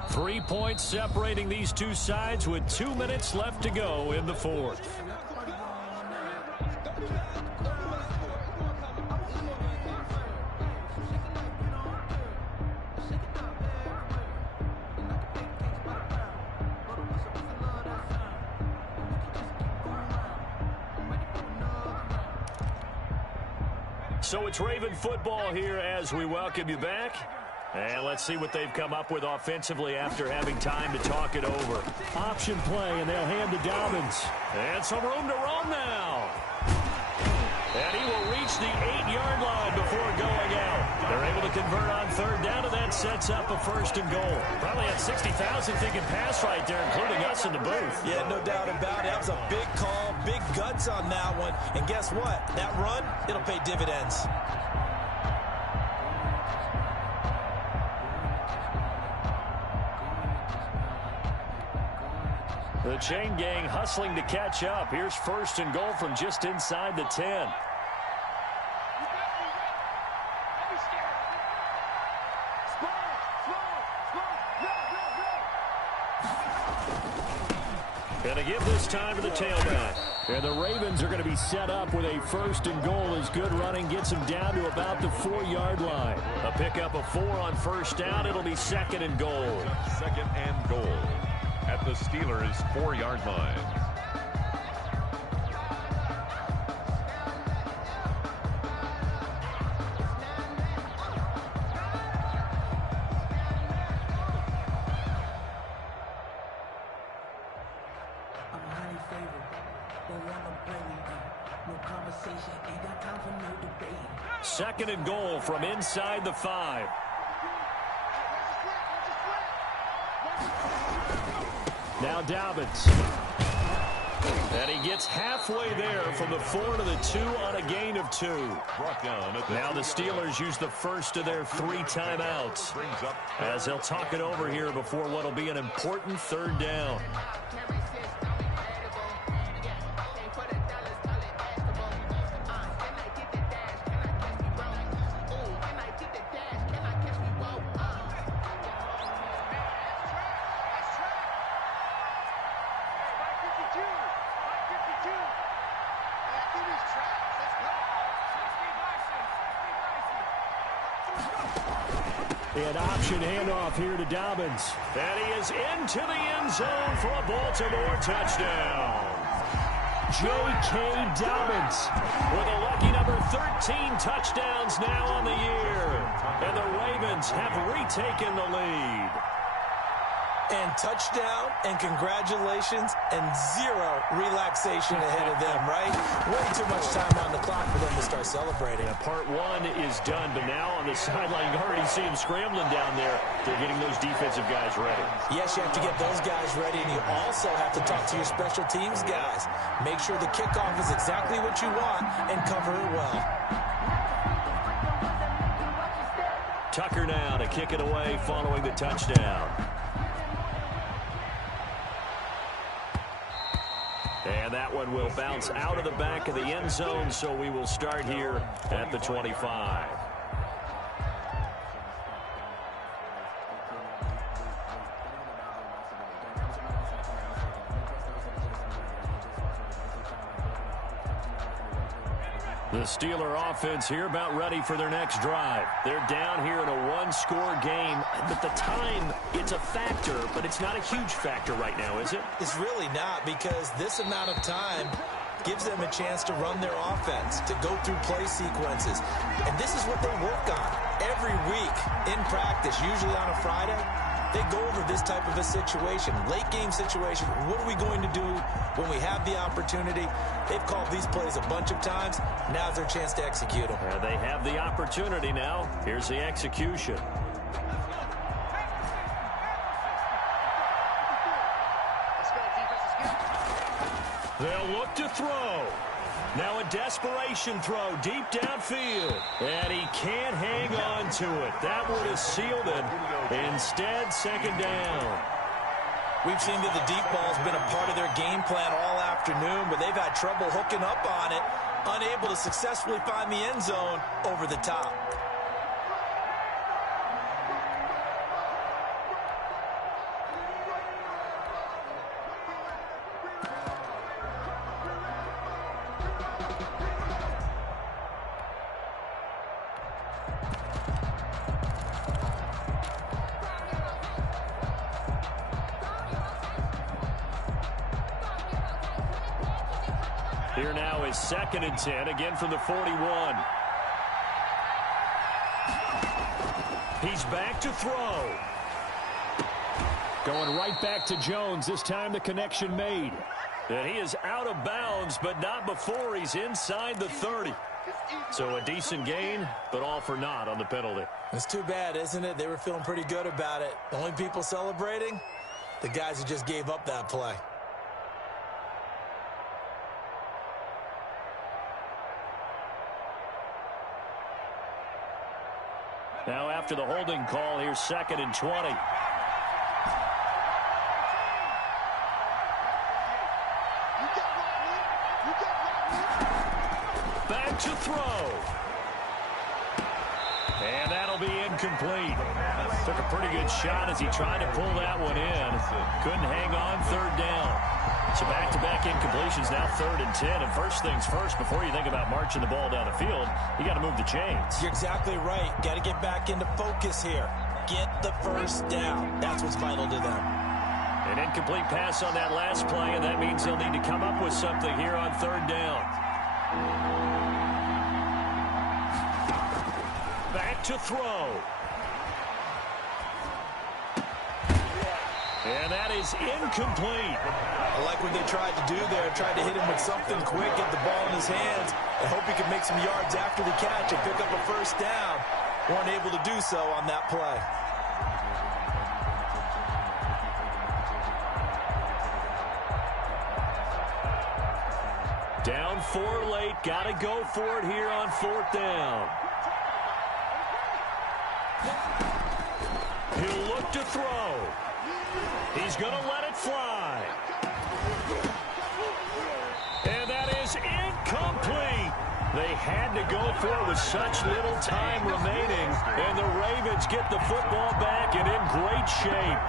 Three points separating these two sides with 2 minutes left to go in the fourth. So it's Raven football here as we welcome you back. And let's see what they've come up with offensively after having time to talk it over. Option play, and they'll hand to Dobbins. And some room to roam now. And he will reach the 8-yard line before going out. They're able to convert on third down, and that sets up a first and goal. Probably had 60,000 thinking pass right there, including us in the booth. Yeah, no doubt about it. That was a big call, big guts on that one. And guess what? That run, it'll pay dividends. The chain gang hustling to catch up. Here's first and goal from just inside the 10. Gonna give this time to the tailback. And the Ravens are going to be set up with a first and goal as good running gets them down to about the 4-yard line. A pickup of 4 on first down. It'll be 2nd and goal. 2nd and goal at the Steelers' 4-yard line. Second and goal from inside the 5. Now Dobbins. And he gets halfway there from the 4 to the 2 on a gain of 2. Now the Steelers use the first of their 3 timeouts as they'll talk it over here before what will be an important third down. An option handoff here to Dobbins. And he is into the end zone for a Baltimore touchdown. J.K. Dobbins with a lucky number 13 touchdowns now on the year. And the Ravens have retaken the lead. And touchdown, and congratulations, and zero relaxation ahead of them, right? Way too much time on the clock for them to start celebrating. Yeah, part one is done, but now on the sideline, you already see them scrambling down there. They're getting those defensive guys ready. Yes, you have to get those guys ready, and you also have to talk to your special teams guys. Make sure the kickoff is exactly what you want and cover it well. Tucker now to kick it away following the touchdown. And that one will bounce out of the back of the end zone, so we will start here at the 25. The Steeler offense here about ready for their next drive. They're down here in a one-score game, but the time, it's a factor, but it's not a huge factor right now, is it? It's really not, because this amount of time gives them a chance to run their offense, to go through play sequences. And this is what they work on every week in practice, usually on a Friday. They go over this type of a situation, late game situation. What are we going to do when we have the opportunity? They've called these plays a bunch of times. Now's their chance to execute them. They have the opportunity now. Here's the execution. They'll look to throw. Now a desperation throw deep downfield. And he can't hang on to it. That would have sealed it. Instead, second down. We've seen that the deep ball's been a part of their game plan all afternoon, but they've had trouble hooking up on it, unable to successfully find the end zone over the top. Here now is 2nd and 10, again from the 41. He's back to throw. Going right back to Jones. This time the connection made. And he is out of bounds, but not before he's inside the 30. So a decent gain, but all for naught on the penalty. It's too bad, isn't it? They were feeling pretty good about it. The only people celebrating, the guys who just gave up that play. Now after the holding call, here's 2nd and 20. Back to throw. And that'll be incomplete. Took a pretty good shot as he tried to pull that one in. Couldn't hang on, 3rd down. So back-to-back incompletions, now 3rd and 10. And first things first, before you think about marching the ball down the field, you got to move the chains. You're exactly right. Got to get back into focus here. Get the first down. That's what's vital to them. An incomplete pass on that last play, and that means they'll need to come up with something here on 3rd down. Back to throw. And that is incomplete. I like what they tried to do there. Tried to hit him with something quick, get the ball in his hands, and hope he could make some yards after the catch and pick up a first down. Weren't able to do so on that play. Down 4 late. Got to go for it here on 4th down. He'll look to throw. He's going to let it fly. And that is incomplete. They had to go for it with such little time remaining. And the Ravens get the football back and in great shape.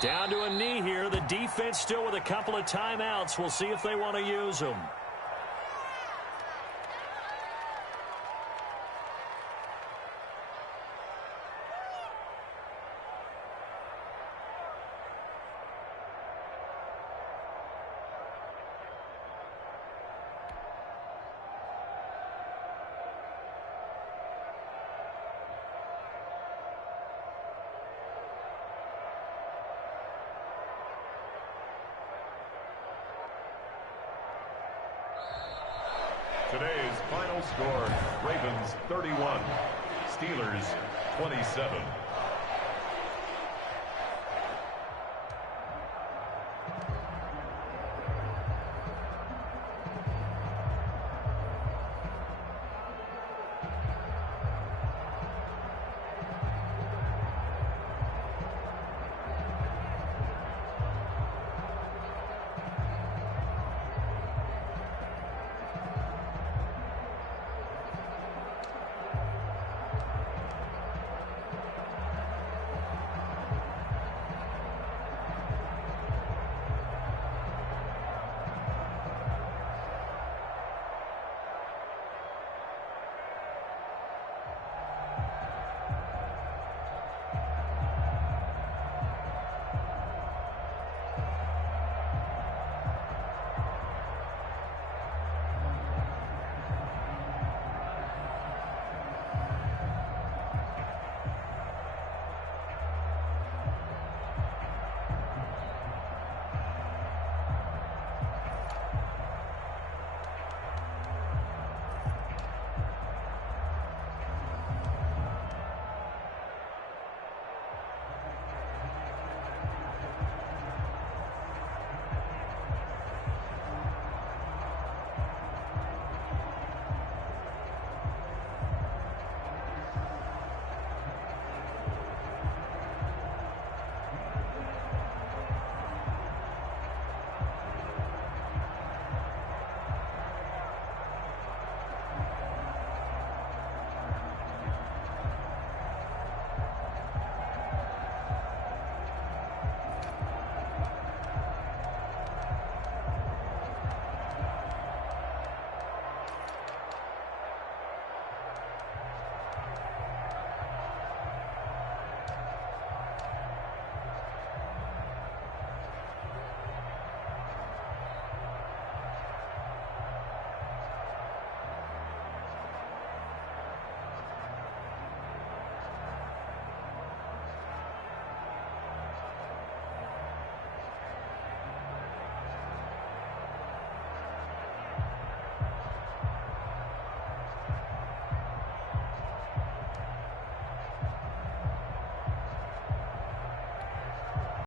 Down to a knee here. The defense still with a couple of timeouts. We'll see if they want to use them. Today's final score, Ravens 31, Steelers 27.